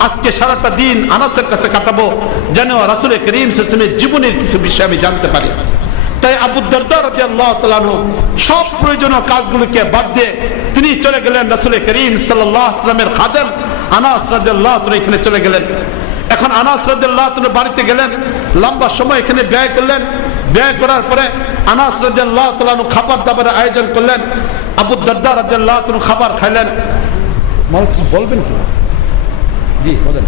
আজকে সারাটা দিন আনাসের কাছে কাটাবো যেন রাসূল করিম সাল্লাল্লাহু আলাইহি ওয়াসাল্লামের জীবনের কিছু বিষয় আমি জানতে পারি। তাই আবু দারদা রাদিয়াল্লাহু তাআলা আনহু সব প্রয়োজনীয় কাজগুলোকে বাদ দিয়ে তিনি চলে গেলেন রাসূল করিম সাল্লাল্লাহু আলাইহি ওয়াসাল্লামের খাদেম আনাস রাদিয়াল্লাহু তাআলা এখানে চলে গেলেন। এখন আনাস রাদিয়াল্লাহু তাআলা বাড়িতে গেলেন, লম্বা সময় এখানে ব্যয় করলেন। ব্যয় করার পরে আনাস রাদিয়াল্লাহু তাআলা আনহু খাবার দাবারের আয়োজন করলেন। আবু দারদা রাদিয়াল্লাহু তাআলা খাবার খাইলেন। কিছু বলবেন কি? জি বলেন।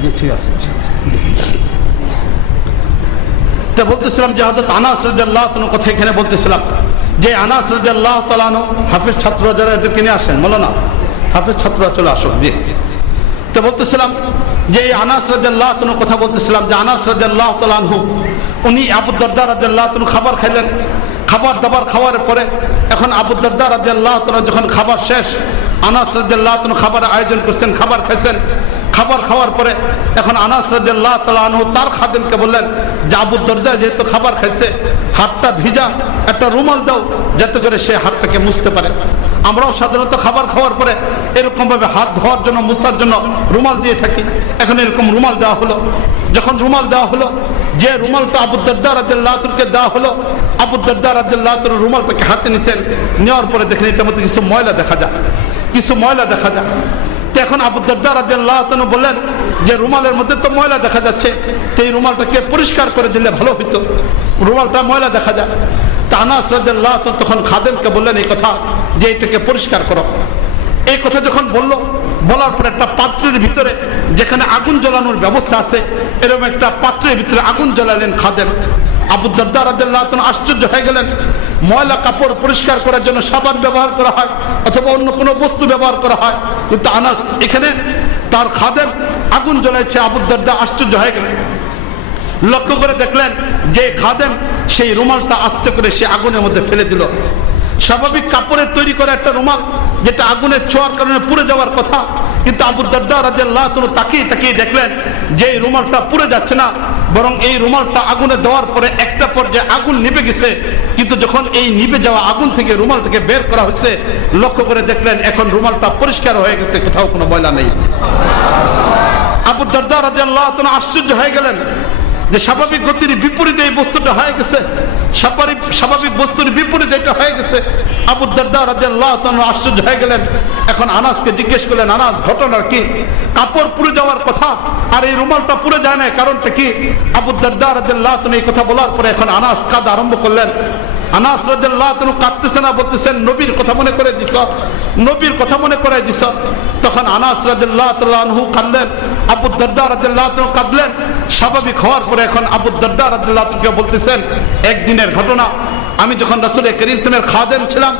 জি ঠিক আছে। বলতেছিলাম যে হযরত আনাস রাদিয়াল্লাহু তাআলা কথা এখানে বলতেছিলাম যে আনাস রাদিয়াল্লাহু তাআলা হাফেজ ছাত্র যারা এদেরকে নিয়ে আসেন, বলো না হাফেজ ছাত্ররা চলে আসুক। জি, তো বলতেছিলাম যে আনাস রাদিয়াল্লাহু তাআলা কথা বলতেছিলাম যে আনাস রাদিয়াল্লাহু তাআলা আনহু উনি আবু দারদা রাদিয়াল্লাহু তাআলা খাবার খাইলেন। খাবার দাবার খাওয়ার পরে এখন আবু দারদা রাদিয়াল্লাহু তাআলা যখন খাবার শেষ, আনাস রাদিয়াল্লাহু তাআলা খাবারের আয়োজন করছেন, খাবার খাইছেন। খাবার খাওয়ার পরে এখন আনাস রাদিয়াল্লাহু তাআলা আনহু তার খাদেমকে বললেন যে আবু দারদা যেহেতু খাবার খাইছে, হাতটা ভিজা, একটা রুমাল দাও যাতে করে সে হাতটাকে মুছতে পারে। আমরাও সাধারণত খাবার খাওয়ার পরে এরকম ভাবে হাত ধোয়ার জন্য, মুছার জন্য রুমাল দিয়ে থাকি। এখন এরকম রুমাল দেওয়া হলো। যখন রুমাল দেওয়া হলো, যে রুমালটা আবু দারদা রাদিয়াল্লাহু তাআলাকে দেওয়া হলো, আবু দারদা রাদিয়াল্লাহু তাআলা রুমালটাকে হাতে নিছেন। নেওয়ার পরে দেখেন এটার মধ্যে কিছু ময়লা দেখা যায়, কিছু ময়লা দেখা যায়। তো এখন আবু দারদা রাদিয়াল্লাহু তাআলা বললেন যে রুমালের মধ্যে তো ময়লা দেখা যাচ্ছে, তো এই রুমালটাকে পরিষ্কার করে দিলে ভালো হতো, রুমালটা ময়লা দেখা যায়। তা আনাস রাদিয়াল্লাহু তাআলা তখন খাদেমকে বললেন এই কথা যে এটাকে পরিষ্কার করো। এই কথা যখন বললো, বলার পর একটা পাত্রের ভিতরে যেখানে আগুন জ্বালানোর ব্যবস্থা আছে, এরকম একটা পাত্রের ভিতরে আগুন জ্বালালেন খাদেম। আবু দারদা রাদিয়াল্লাহু তাআলা আশ্চর্য হয়ে গেলেন। ময়লা কাপড় পরিষ্কার করার জন্য সাবান ব্যবহার করা হয় অথবা অন্য কোনো বস্তু ব্যবহার করা হয়, কিন্তু আনাস এখানে তার খাদেম আগুন জ্বালাইছে। আবু দারদা আশ্চর্য হয়ে গেলেন। লক্ষ্য করে দেখলেন যে খাদেম সেই রুমালটা আস্তে করে সে আগুনের মধ্যে ফেলে দিল। স্বাভাবিক কাপড়ের তৈরি করা একটা রুমাল যেটা আগুনের ছোঁয়ার কারণে পুড়ে যাওয়ার কথা, কিন্তু আবু দারদা রাদিয়াল্লাহু তাআলা তাকিয়ে তাকিয়ে দেখলেন যে এই রুমালটা পুড়ে যাচ্ছে না, বরং এই রুমালটা আগুনে দেওয়ার পরে একটা পর্যায়ে আগুন নিভে গেছে। কিন্তু যখন এই নিভে যাওয়া আগুন থেকে রুমালটাকে বের করা হয়েছে, লক্ষ্য করে দেখলেন এখন রুমালটা পরিষ্কার হয়ে গেছে, কোথাও কোনো ময়লা নেই। আবু দারদা রাদিয়াল্লাহু তাআলা আশ্চর্য হয়ে গেলেন যে স্বাভাবিক গতির বিপরীতে এই বস্তুটা হয়ে গেছে, স্বাভাবিক বস্তুর বিপরীতে এটা হয়ে গেছে। আবু দারদা রাদিয়াল্লাহু তাআলা আশ্চর্য হয়ে গেলেন। এখন আনাসকে জিজ্ঞেস করলেন, আনাস ঘটনা কি? কাপড় পুড়ে যাওয়ার কথা আর এই রুমালটা পুড়ে যায় না, কারণটা কি? আবু দারদা রাদিয়াল্লাহু তাআলা এই কথা বলার পরে এখন আনাস কাঁদা আরম্ভ করলেন। আনাস রাদিয়াল্লাহু তাআলা কাঁদতেছেন আর বলতেছেন নবীর কথা মনে করে দিছ, নবীর কথা মনে করে দিছ। তখন আনাস রাদিয়াল্লাহু তাআলা আনহু কাঁদলেন, আবু দারদা রাদিয়াল্লাহু তাআলা কাঁদলেন। স্বাভাবিক হওয়ার পরে এখন আবু দারদা রাদিয়াল্লাহু তাআলা বলতেছেন একদিনের ঘটনা, আমি যখন রাসূল করিম সাল্লাল্লাহু আলাইহি ওয়াসাল্লামের খাদেম ছিলাম,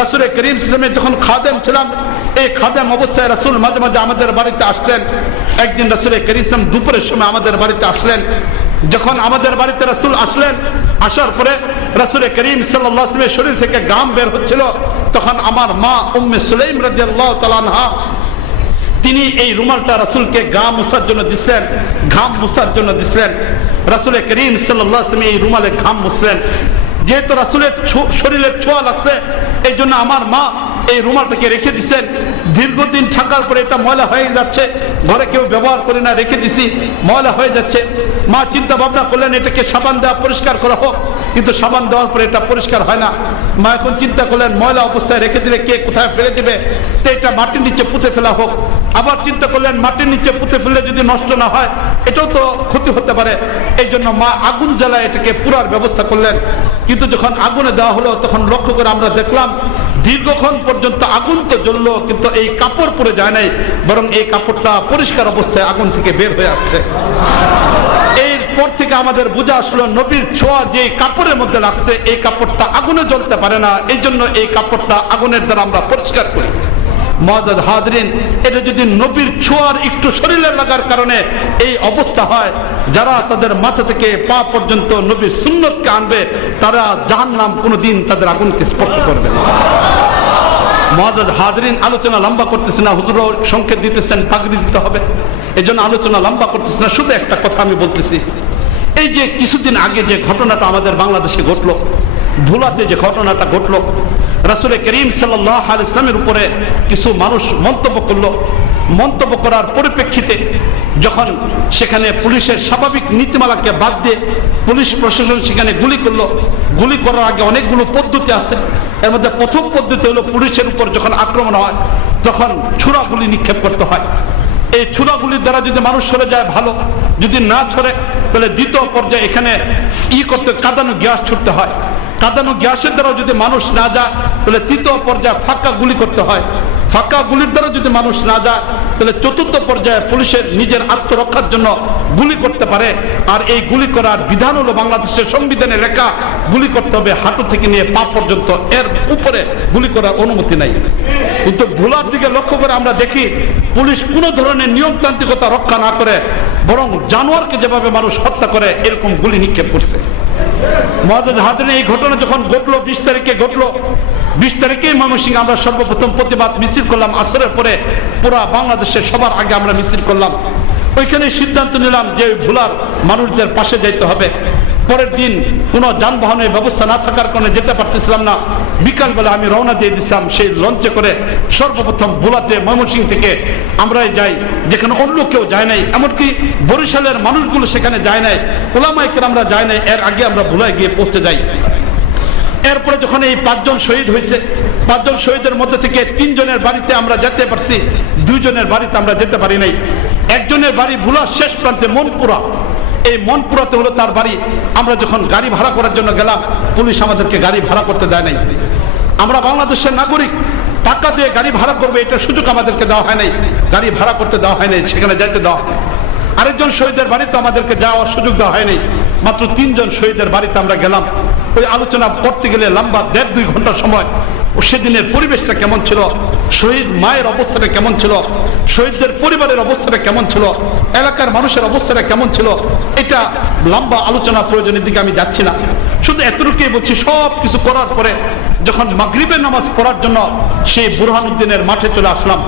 রাসূল করিম সাল্লাল্লাহু আলাইহি ওয়াসাল্লামের যখন খাদেম ছিলাম, এই খাদেম অবস্থায় রাসূল মাঝে মাঝে আমাদের বাড়িতে আসতেন। একদিন রাসূল করিম সাল্লাল্লাহু আলাইহি ওয়াসাল্লাম দুপুরের সময় আমাদের বাড়িতে আসলেন। যখন আমাদের বাড়িতে রাসূল আসলেন, আসার পরে রাসূল করিম সাল্লাল্লাহু আলাইহি ওয়াসাল্লামের শরীর থেকে ঘাম বের হচ্ছিল, তখন আমার মা উম্মে সুলাইম রাদিয়াল্লাহু তাআলা আনহা তিনি এই রুমালটা রাসূলকে ঘাম মোছার জন্য দিছিলেন, ঘাম মোছার জন্য দিছিলেন। রাসূল করিম সাল্লাল্লাহু আলাইহি ওয়াসাল্লাম এই রুমালে ঘাম মুছলেন। যেহেতু রাসূলের শরীরের ছোঁয়া লাগছে, এই জন্য আমার মা এই রুমালটাকে রেখে দিছেন। দীর্ঘদিন থাকার পরে এটা ময়লা হয়ে যাচ্ছে, ঘরে কেউ ব্যবহার করে না, রেখে দিছি, ময়লা হয়ে যাচ্ছে। মা চিন্তা ভাবনা করলেন এটাকে সাবান দেওয়া পরিষ্কার করা হোক, কিন্তু সাবান দেওয়ার পরে এটা পরিষ্কার হয় না। মা এখন চিন্তা করলেন ময়লা অবস্থায় রেখে দিলে কে কোথায় ফেলে দিবে, তো এটা মাটির নিচে পুঁতে ফেলা হোক। আবার চিন্তা করলেন মাটির নিচে পুঁতে ফেললে যদি নষ্ট না হয় এটাও তো ক্ষতি হতে পারে, এই জন্য মা আগুন জ্বালায় এটাকে পুরার ব্যবস্থা করলেন। কিন্তু যখন আগুনে দেওয়া হলো তখন লক্ষ্য করে আমরা দেখলাম দীর্ঘক্ষণ পর্যন্ত আগুন তো জ্বললো, কিন্তু এই কাপড় পুড়ে যায় নাই, বরং এই কাপড়টা পরিষ্কার অবস্থায় আগুন থেকে বের হয়ে আসছে। এরপর থেকে আমাদের বোঝা আসলো নবীর ছোঁয়া যে কাপড়ের মধ্যে লাগছে এই কাপড়টা আগুনে জ্বলতে পারে না, এই জন্য এই কাপড়টা আগুনের দ্বারা আমরা পরিষ্কার করি। মুআজ্জাজ হাজরিন, এটা যদি নবীর ছোঁয়ার একটু শরীরে লাগার কারণে এই অবস্থা হয়, যারা তাদের মাথা থেকে পা পর্যন্ত নবীর সুন্নতকে আনবে তারা জাহান্নাম কোনোদিন তাদের আগুনকে স্পর্শ করবে না। মুআজ্জাজ হাজরিন, আলোচনা লম্বা করতেছে না, হুজুর সংকেত দিতেছেন পাগড়ি দিতে হবে, এই জন্য আলোচনা লম্বা করতেছে না। শুধু একটা কথা আমি বলতেছি, এই যে কিছুদিন আগে যে ঘটনাটা আমাদের বাংলাদেশে ঘটলো, ভুলাতে যে ঘটনাটা ঘটলো, রাসূল করিম সাল্লাল্লাহু আলাইহি ওয়াসাল্লামের উপরে কিছু মানুষ মন্তব্য করলো। মন্তব্য করার পরিপ্রেক্ষিতে যখন সেখানে পুলিশের স্বাভাবিক নীতিমালাকে বাদ দিয়ে পুলিশ প্রশাসন সেখানে গুলি করলো, গুলি করার আগে অনেকগুলো পদ্ধতি আছে। এর মধ্যে প্রথম পদ্ধতি হলো পুলিশের উপর যখন আক্রমণ হয় তখন ছুরাগুলি নিক্ষেপ করতে হয়। এই ছুরাগুলির দ্বারা যদি মানুষ সরে যায় ভালো, যদি না ছড়ে তাহলে দ্বিতীয় পর্যায়ে এখানে কাঁদানো গ্যাস ছুটতে হয়। কাঁদানো গ্যাসের দ্বারা যদি মানুষ না যায় তাহলে তৃতীয় পর্যায়ে ফাঁকা গুলি করতে হয়। ফাঁকা গুলির দ্বারা যদি মানুষ না যায় তাহলে চতুর্থ পর্যায়ে পুলিশের নিজের আত্মরক্ষার জন্য গুলি করতে পারে। আর এই গুলি করার বিধান হলো বাংলাদেশের সংবিধানে লেখা, গুলি করতে হবে হাঁটু থেকে নিয়ে পা পর্যন্ত, এর উপরে গুলি করার অনুমতি নাই। কিন্তু ভুলার দিকে লক্ষ্য করে আমরা দেখি পুলিশ কোনো ধরনের নিয়মতান্ত্রিকতা রক্ষা না করে বরং জানোয়ারকে যেভাবে মানুষ হত্যা করে এরকম গুলি নিক্ষেপ করছে। মুআজ্জাজ হাজিরিন, এই ঘটনা যখন ঘটলো 20 তারিখে ঘটলো, 20 তারিখে ময়মনসিংহে আমরা সর্বপ্রথম প্রতিবাদ মিছিল করলাম। আসরের পরে পুরা বাংলাদেশের সবার আগে আমরা মিছিল করলাম। ওইখানে সিদ্ধান্ত নিলাম যে ভোলার মানুষদের পাশে যাইতে হবে। পরের দিন কোনো যানবাহনের ব্যবস্থা না থাকার কারণে যেতে পারতেছিলাম না। বিকালবেলা আমি রওনা দিয়ে দিচ্ছিলাম সেই লঞ্চে করে। সর্বপ্রথম ভোলাতে ময়মনসিংহ থেকে আমরাই যাই, যেখানে অন্য কেউ যায় নাই, এমনকি বরিশালের মানুষগুলো সেখানে যায় নাই, ওলামায়ে কেরামরা যায় নাই। এর আগে আমরা ভোলায় গিয়ে পৌঁছে যাই। এরপরে যখন এই 5 জন শহীদ হয়েছে, 5 জন শহীদের মধ্যে থেকে 3 জনের বাড়িতে আমরা যেতে পারছি, 2 জনের বাড়িতে আমরা যেতে পারি নাই। একজনের বাড়ি ভোলার শেষ প্রান্তে মনপুরা, এই মনপুরাতে হলো তার বাড়ি। আমরা যখন গাড়ি ভাড়া করার জন্য গেলাম, পুলিশ আমাদেরকে গাড়ি ভাড়া করতে দেয় নাই। আমরা বাংলাদেশের নাগরিক, টাকা দিয়ে গাড়ি ভাড়া করবে এটা সুযোগ আমাদেরকে দেওয়া হয় নাই, গাড়ি ভাড়া করতে দেওয়া হয় নাই, সেখানে যাইতে দেওয়া। আরেকজন শহীদের বাড়িতে আমাদেরকে যাওয়ার সুযোগ দেওয়া হয়নি। মাত্র 3 জন শহীদের বাড়িতে আমরা গেলাম। ওই আলোচনা করতে গেলে লম্বা 1.5-2 ঘন্টা সময়। ও সেদিনের পরিবেশটা কেমন ছিল, শহীদ মায়ের অবস্থাটা কেমন ছিল, শহীদদের পরিবারের অবস্থাটা কেমন ছিল, এলাকার মানুষের অবস্থাটা কেমন ছিল, এটা লম্বা আলোচনা প্রয়োজনের দিকে আমি যাচ্ছি না। শুধু এতটুকুই বলছি, সব কিছু করার পরে যখন মাগরিবের নামাজ পড়ার জন্য সেই বুরহানুদ্দিনের মাঠে চলে আসলাম,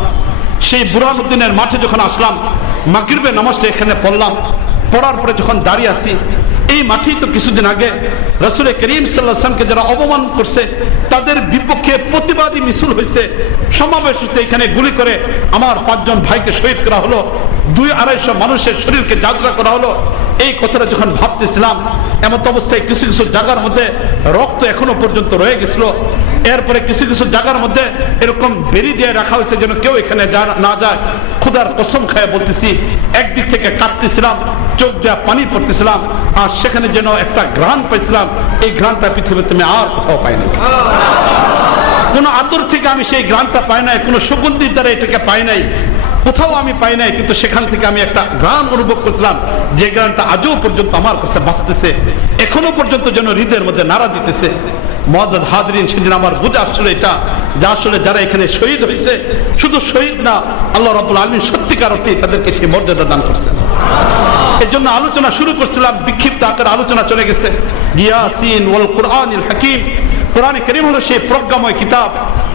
সেই বুরহানুদ্দিনের মাঠে যখন আসলাম, মাগরিবের নামাজটা এখানে পড়লাম। পড়ার পরে যখন দাঁড়িয়ে আসি, এই মাঠেই তো কিছুদিন আগে রাসূল করিম সাল্লাল্লাহু আলাইহি ওয়াসাল্লামকে যারা অপমান করছে তাদের বিপক্ষে প্রতিবাদী মিছিল হয়েছে, সমাবেশ হয়েছে। এখানে গুলি করে আমার 5 জন ভাইকে শহীদ করা হলো, 200-250 মানুষের শরীরকে যাত্রা করা হলো। এই কথাটা যখন ভাবতেছিলাম, এমত অবস্থায় কিছু কিছু জায়গার মধ্যে রক্ত এখনো পর্যন্ত রয়ে গেছিল। এরপরে কিছু কিছু জায়গার মধ্যে এরকম বেরি দিয়ে রাখা হয়েছে যেন কেউ এখানে না যায়। খোদার কসম খায় বলতেছি, একদিক থেকে কাঁদতেছিলাম, চোখ দিয়ে পানি পড়তেছিলাম, আর সেখানে যেন একটা ঘ্রাণ পাইছিলাম। এই ঘ্রাণটা পৃথিবীতে আমি আর কোথাও পাই নাই। কোন আতর থেকে আমি সেই ঘ্রাণটা পাই নাই, কোন সুগন্ধির দ্বারা এটাকে পাই নাই, কোথাও আমি পাই নাই। কিন্তু সেখান থেকে আমি একটা ঘ্রাণ অনুভব করছিলাম, যে ঘ্রাণটা আজও পর্যন্ত আমার কাছে বাঁচতেছে, এখনো পর্যন্ত যেন হৃদয়ের মধ্যে নাড়া দিতেছে। মুআজ্জাজ হাজিরিন, সেদিন আমার বুঝা আসলে এটা, যে আসলে যারা এখানে শহীদ হয়েছে, শুধু শহীদ না, আল্লাহ রাব্বুল আলামিন সত্যিকার অর্থে তাদেরকে সেই মর্যাদা দান করছেন। এর জন্য আলোচনা শুরু করছিলাম, বিক্ষিপ্ত আকারে আলোচনা চলে গেছে। ইয়াসিন ওয়াল কুরআনিল হাকীম, কোরআনে কারীম হলো সেই প্রজ্ঞাময় কিতাব।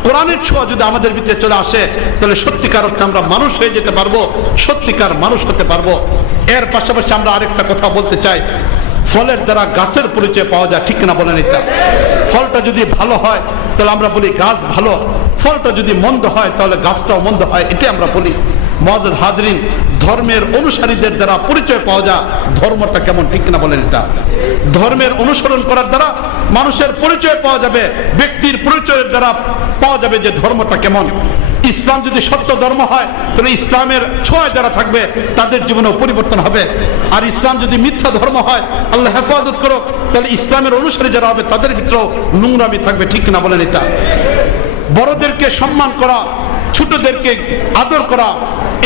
কোরআনের ছোঁয়া যদি আমাদের ভিতরে চলে আসে, তাহলে সত্যিকার অর্থে আমরা মানুষ হয়ে যেতে পারবো, সত্যিকার মানুষ হতে পারবো। এর পাশাপাশি আমরা আরেকটা কথা বলতে চাই, ফলের দ্বারা গাছের পরিচয় পাওয়া যায়, ঠিক না বলেন? এটা ফলটা যদি ভালো হয় তাহলে আমরা বলি গাছ ভালো, ফলটা যদি মন্দ হয় তাহলে গাছটাও মন্দ হয়, এটা আমরা বলি। মুআজ্জাজ হাজিরিন, ধর্মের অনুসারীদের দ্বারা পরিচয় পাওয়া যায় ধর্মটা কেমন, ঠিক না বলেন? এটা ধর্মের অনুসরণ করার দ্বারা মানুষের পরিচয় পাওয়া যাবে, ব্যক্তির পরিচয়ের দ্বারা পাওয়া যাবে যে ধর্মটা কেমন। ইসলাম যদি সত্য ধর্ম হয় তাহলে ইসলামের ছোঁয়া যারা থাকবে তাদের জীবনেও পরিবর্তন হবে। আর ইসলাম যদি মিথ্যা ধর্ম হয়, আল্লাহ হেফাজত করো, তাহলে ইসলামের অনুসারী যারা হবে তাদের ভিতরেও নোংরামি থাকবে, ঠিক না বলেন? এটা বড়দেরকে সম্মান করা, ছোটদেরকে আদর করা,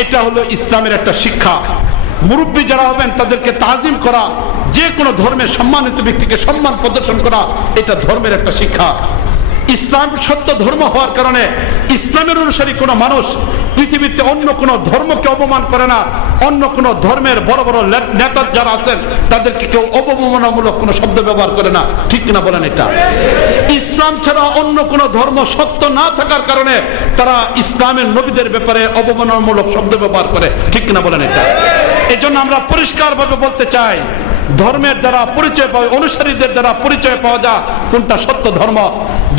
এটা হলো ইসলামের একটা শিক্ষা। মুরব্বী যারা হবেন তাদেরকে তাজিম করা, যে কোনো ধর্মের সম্মানিত ব্যক্তিকে সম্মান প্রদর্শন করা, এটা ধর্মের একটা শিক্ষা। ইসলাম সত্য ধর্ম হওয়ার কারণে ইসলামের অনুসারী কোনো মানুষ পৃথিবীতে অন্য কোনো ধর্মকে অপমান করে না, অন্য কোনো ধর্মের বড় বড় নেতা যারা আছেন তাদেরকে কেউ অবমাননামূলক কোনো শব্দ ব্যবহার করে না, ঠিক না বলেন? এটা ইসলাম ছাড়া অন্য কোনো ধর্ম সত্য না থাকার কারণে তারা ইসলামের নবীদের ব্যাপারে অবমাননামূলক শব্দ ব্যবহার করে, ঠিক না বলেন? এটা এই জন্য আমরা পরিষ্কারভাবে বলতে চাই, ধর্মের দ্বারা পরিচয় পাওয়া, অনুসারীদের দ্বারা পরিচয় পাওয়া যায় কোনটা সত্য ধর্ম।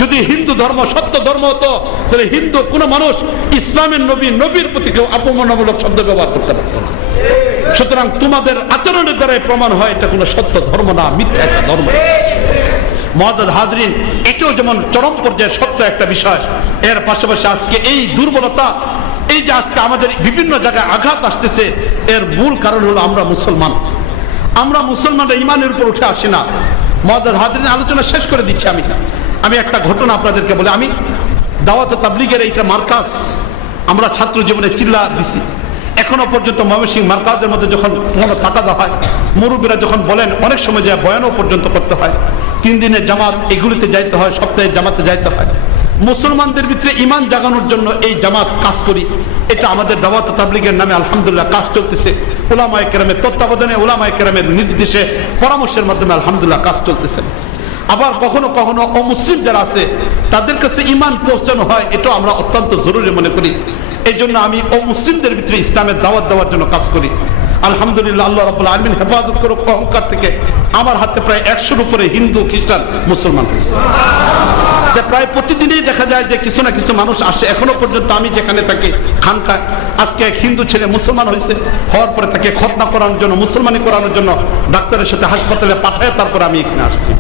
যদি হিন্দু ধর্ম সত্য ধর্ম হতো তাহলে হিন্দু কোনো মানুষ ইসলামের নবীর প্রতি কেউ অপমাননামূলক শব্দ ব্যবহার করতে পারত না। সুতরাং তোমাদের আচরণের দ্বারাই প্রমাণ হয় এটা কোনো সত্য ধর্ম না, মিথ্যা একটা ধর্ম। মুআজ্জাজ হাজিরিন, এটাও যেমন চরম পর্যায়ে সত্য একটা বিষয়। এর পাশাপাশি আজকে এই দুর্বলতা, এই যে আজকে আমাদের বিভিন্ন জায়গায় আঘাত আসতেছে, এর মূল কারণ হলো আমরা মুসলমান। আমরা মুসলমানরা ইমানের উপর উঠে আসি না। মুআজ্জাজ হাজিরিন, আলোচনা শেষ করে দিচ্ছি। আমি একটা ঘটনা আপনাদেরকে বলে, আমি দাওয়াত তাবলীগের এইটা মার্কাজ আমরা ছাত্র জীবনে চিল্লা দিছি। এখনো পর্যন্ত ময়মনসিংহ মার্কাজের মধ্যে যখন কোনো তাকাদা হয়, মুরব্বীরা যখন বলেন, অনেক সময় যায় বয়ানও পর্যন্ত করতে হয়, 3 দিনের জামাত এগুলিতে যাইতে হয়, সপ্তাহে জামাতে যাইতে হয়। মুসলমানদের ভিতরে ঈমান জাগানোর জন্য এই জামাত কাজ করি। এটা আমাদের দাওয়াত ও তাবলীগের নামে আলহামদুলিল্লাহ কাজ চলতেছে। উলামায়ে কেরামের তত্ত্বাবধানে, উলামায়ে কেরামের নির্দেশে, পরামর্শের মাধ্যমে আলহামদুলিল্লাহ কাজ চলতেছে। আবার কখনো কখনো অমুসলিম যারা আছে তাদের কাছে ঈমান পৌঁছানো হয়, এটাও আমরা অত্যন্ত জরুরি মনে করি। এই জন্য আমি অমুসলিমদের ভিতরে ইসলামের দাওয়াত দেওয়ার জন্য কাজ করি। আলহামদুলিল্লাহ, আল্লাহ রাব্বুল আলামিন হেফাজত করুক অহংকার থেকে। আমার হাতে প্রায় 100-র উপরে হিন্দু, খ্রিস্টান, মুসলমান হয়েছে। প্রায় প্রতিদিনই দেখা যায় যে কিছু না কিছু মানুষ আসে। এখনো পর্যন্ত আমি যেখানে থাকি খানকায়, আজকে এক হিন্দু ছেলে মুসলমান হয়েছে, হওয়ার পরে তাকে খতনা করানোর জন্য, মুসলমানি করানোর জন্য ডাক্তারের সাথে হাসপাতালে পাঠায়, তারপর আমি এখানে আসছি।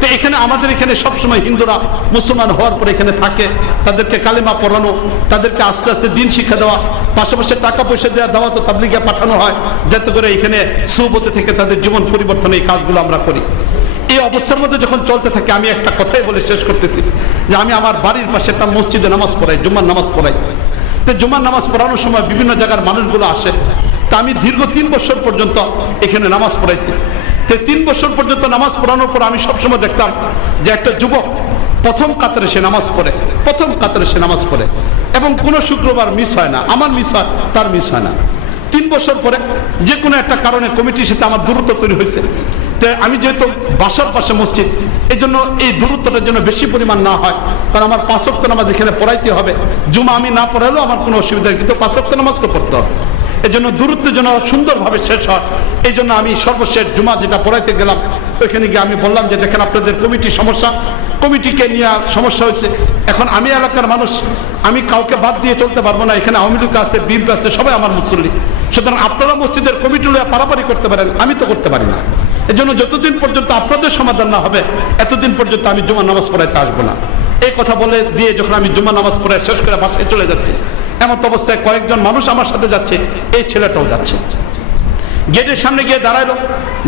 তো এখানে আমাদের এখানে সবসময় হিন্দুরা মুসলমান হওয়ার পরে এখানে থাকে, তাদেরকে কালিমা পড়ানো, তাদেরকে আস্তে আস্তে দিন শিক্ষা দেওয়া, পাশাপাশি টাকা পয়সা দেওয়া, দাওয়াত ও তাবলীগে পাঠানো হয়, যাতে করে এখানে সুবতে থেকে তাদের জীবন পরিবর্তনের এই কাজগুলো আমরা করি। এই অবস্থার মধ্যে যখন চলতে থাকে, আমি একটা কথাই বলে শেষ করতেছি যে আমি আমার বাড়ির পাশে একটা মসজিদে নামাজ পড়াই, জুম্মার নামাজ পড়াই। তো জুম্মার নামাজ পড়ানোর সময় বিভিন্ন জায়গার মানুষগুলো আসে। তা আমি দীর্ঘ 3 বছর পর্যন্ত এখানে নামাজ পড়াইছি। তো 3 বছর পর্যন্ত নামাজ পড়ানোর পর আমি সবসময় দেখতাম যে একটা যুবক প্রথম কাতারে সে নামাজ পড়ে, প্রথম কাতারে সে নামাজ পড়ে, এবং কোনো শুক্রবার মিস হয় না। আমার মিস হয়, তার মিস হয় না। 3 বছর পরে যে কোনো একটা কারণে কমিটির সাথে আমার দূরত্ব তৈরি হয়েছে। তো আমি যেহেতু বাসার পাশে মসজিদ, এই জন্য এই দূরত্বটার জন্য বেশি পরিমাণ না হয়, কারণ আমার 5 ওয়াক্ত নামাজ এখানে পড়াইতে হবে। জুমা আমি না পড়ালেও আমার কোনো অসুবিধা নেই, কিন্তু 5 ওয়াক্ত নামাজ তো পড়তে হবে। এই জন্য দূরত্ব যেন সুন্দরভাবে শেষ হয়, এই জন্য আমি সর্বশেষ জুমা যেটা পড়াইতে গেলাম, ওইখানে গিয়ে আমি বললাম যে দেখেন আপনাদের কমিটির সমস্যা, কমিটিকে নিয়ে সমস্যা হয়েছে। এখন আমি এলাকার মানুষ, আমি কাউকে বাদ দিয়ে চলতে পারবো না। এখানে আওয়ামী লীগ আছে, বিএনপি আছে, সবাই আমার মুসল্লি। সুতরাং আপনারা মসজিদের কমিটি লইয়া পারাপারি করতে পারেন, আমি তো করতে পারি না। এই জন্য যতদিন পর্যন্ত আপনাদের সমাধান না হবে, এতদিন পর্যন্ত আমি জুমার নামাজ পড়াইতে আসবো না। এই কথা বলে দিয়ে যখন আমি জুমার নামাজ পড়াই শেষ করে বাসায় চলে যাচ্ছি, এমন অবস্থায় কয়েকজন মানুষ আমার সাথে যাচ্ছে, এই ছেলেটাও যাচ্ছে। গেটের সামনে গিয়ে দাঁড়াইলো,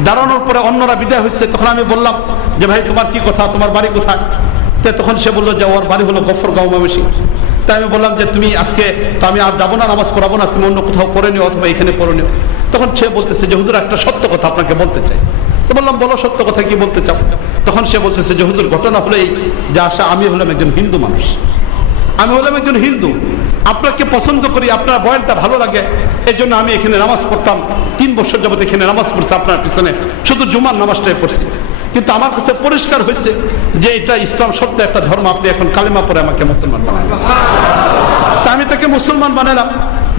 দাঁড়ানোর পরে অন্যরা বিদায় হচ্ছে। তখন আমি বললাম যে ভাই তোমার কি কথা, তোমার বাড়ি কোথায়? তখন সে বললো যে ওর বাড়ি হলো গফরগাঁও, ময়মনসিংহ। তাই আমি বললাম যে তুমি আজকে তো আমি আর যাবো না, নামাজ পড়াবো না, তুমি অন্য কোথাও পড়ে নিও অথবা এখানে পড়ে নিও। তখন সে বলতেছে যে হুজুর একটা সত্য কথা আপনাকে বলতে চাই। তো বললাম বলো, সত্য কথা কি বলতে চাও? তখন সে বলতেছে যে হুজুর ঘটনা হলো এই যে আশা, আমি হলাম একজন হিন্দু মানুষ, আমি হলাম একজন হিন্দু, আপনাকে পছন্দ করি, আপনার বয়ানটা ভালো লাগে, এই জন্য আমি এখানে নামাজ পড়তাম। 3 বছর যাবত এখানে নামাজ পড়ছি আপনার পিছনে, শুধু জুমার নামাজটাই পড়ছি। কিন্তু আমার কাছে পরিষ্কার হয়েছে যে এটা ইসলাম সত্য একটা ধর্ম, আপনি এখন কালিমা পরে আমাকে মুসলমান বানালেন। তা আমি তাকে মুসলমান বানালাম।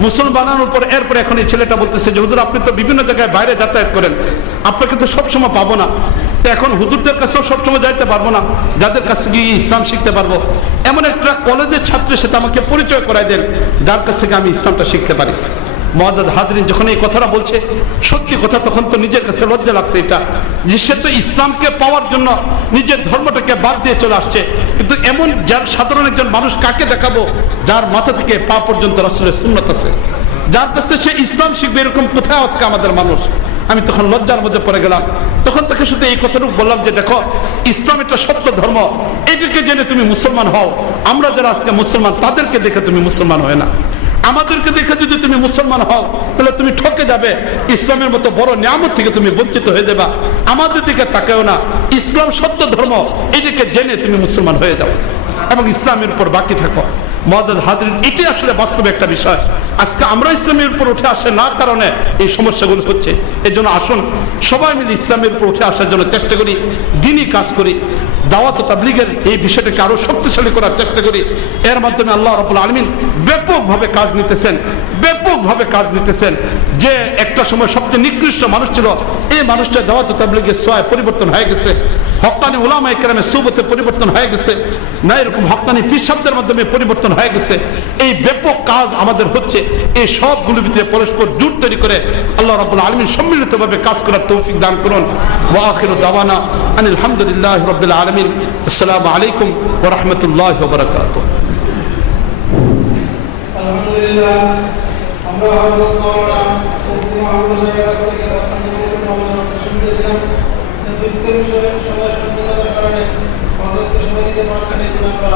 মুসলমান বানানোর পর এরপরে এখন এই ছেলেটা বলতেছে যে হুজুর আপনি তো বিভিন্ন জায়গায় বাইরে যাতায়াত করেন, আপনাকে তো সবসময় পাবো না। তো এখন হুজুরদের কাছেও সবসময় যাইতে পারবো না, যাদের কাছে গিয়ে ইসলাম শিখতে পারবো। এমন একটা কলেজের ছাত্রের সাথে আমাকে পরিচয় করাই দেন, যার কাছ থেকে আমি ইসলামটা শিখতে পারি। মুআজ্জাজ হাজরিন, যখন এই কথাটা বলছে সত্যি কথা, তখন তো নিজের কাছে লজ্জা লাগছে এটা, যে সে তো ইসলামকে পাওয়ার জন্য নিজের ধর্মটাকে বাদ দিয়ে চলে আসছে। কিন্তু এমন যার সাধারণ একজন মানুষ কাকে দেখাবো, যার মাথা থেকে পা পর্যন্ত রাসূলের সুন্নাত আছে, যার কাছে সে ইসলাম শিখবে, এরকম কোথায় আজকে আমাদের মানুষ? আমি তখন লজ্জার মধ্যে পড়ে গেলাম। তখন তাকে শুধু এই কথাটুকু বললাম যে দেখো, ইসলাম একটা সত্য ধর্ম, এটাকে জেনে তুমি মুসলমান হও। আমরা যারা আজকে মুসলমান, তাদেরকে দেখে তুমি মুসলমান হয় না, আমাদেরকে দেখে যদি তুমি মুসলমান হও তাহলে তুমি ঠকে যাবে, ইসলামের মতো বড় নিয়ামত থেকে তুমি বঞ্চিত হয়ে যাবে। আমাদের দিকে তাকাও না, ইসলাম সত্য ধর্ম, এটাকে জেনে তুমি মুসলমান হয়ে যাও এবং ইসলামের উপর বাকি থাকো। মুআজ্জাজ হাজরিন, এটি আসলে বাস্তবে একটা বিষয়। আজকে আমরা ইসলামের উপর উঠে আসে না কারণে এই সমস্যাগুলো হচ্ছে। এই জন্য আসুন সবাই মিলে ইসলামের উপর উঠে আসার জন্য চেষ্টা করি, দিনই কাজ করি, দাওয়াত ও তাবলীগের এই বিষয়টাকে আরো শক্তিশালী করার চেষ্টা করি। এর মাধ্যমে আল্লাহ রাব্বুল আলামিন ব্যাপকভাবে কাজ নিতেছেন, ব্যাপকভাবে কাজ নিতেছেন। যে একটা সময় সবচেয়ে নিকৃষ্ট মানুষ ছিল, এই মানুষটা দাওয়াত ও তাবলীগের ছোঁয়ায় পরিবর্তন হয়ে গেছে, হক্কানি উলামায়ে কেরামের সুহবতে পরিবর্তন হয়ে গেছে, না এরকম হক্কানি পীর সাহেবদের মাধ্যমে পরিবর্তন হয়ে গেছে। এই ব্যাপক কাজ আমাদের হচ্ছে। এই সবগুলোর ভিতরে পরস্পর জোট তৈরি করে আল্লাহ রাব্বুল আলামিন সম্মিলিতভাবে কাজ করার তৌফিক দান করুন। ওয়া আখিরু দাওয়ানা আনিল হামদুলিল্লাহি রাব্বিল আলামিন। আসসালামু আলাইকুম ওয়া রাহমাতুল্লাহি ওয়া বারাকাতুহু। আলহামদুলিল্লাহ, আমরা হযরত মাওলানা মুফতি মাহমুদ সাহেবের কাছ থেকে শুনতেছিলাম। দুঃখের বিষয়ে সময় সংকীর্ণতার কারণে হযরতকে সময় দিতে পারছেন, এই জন্য আমরা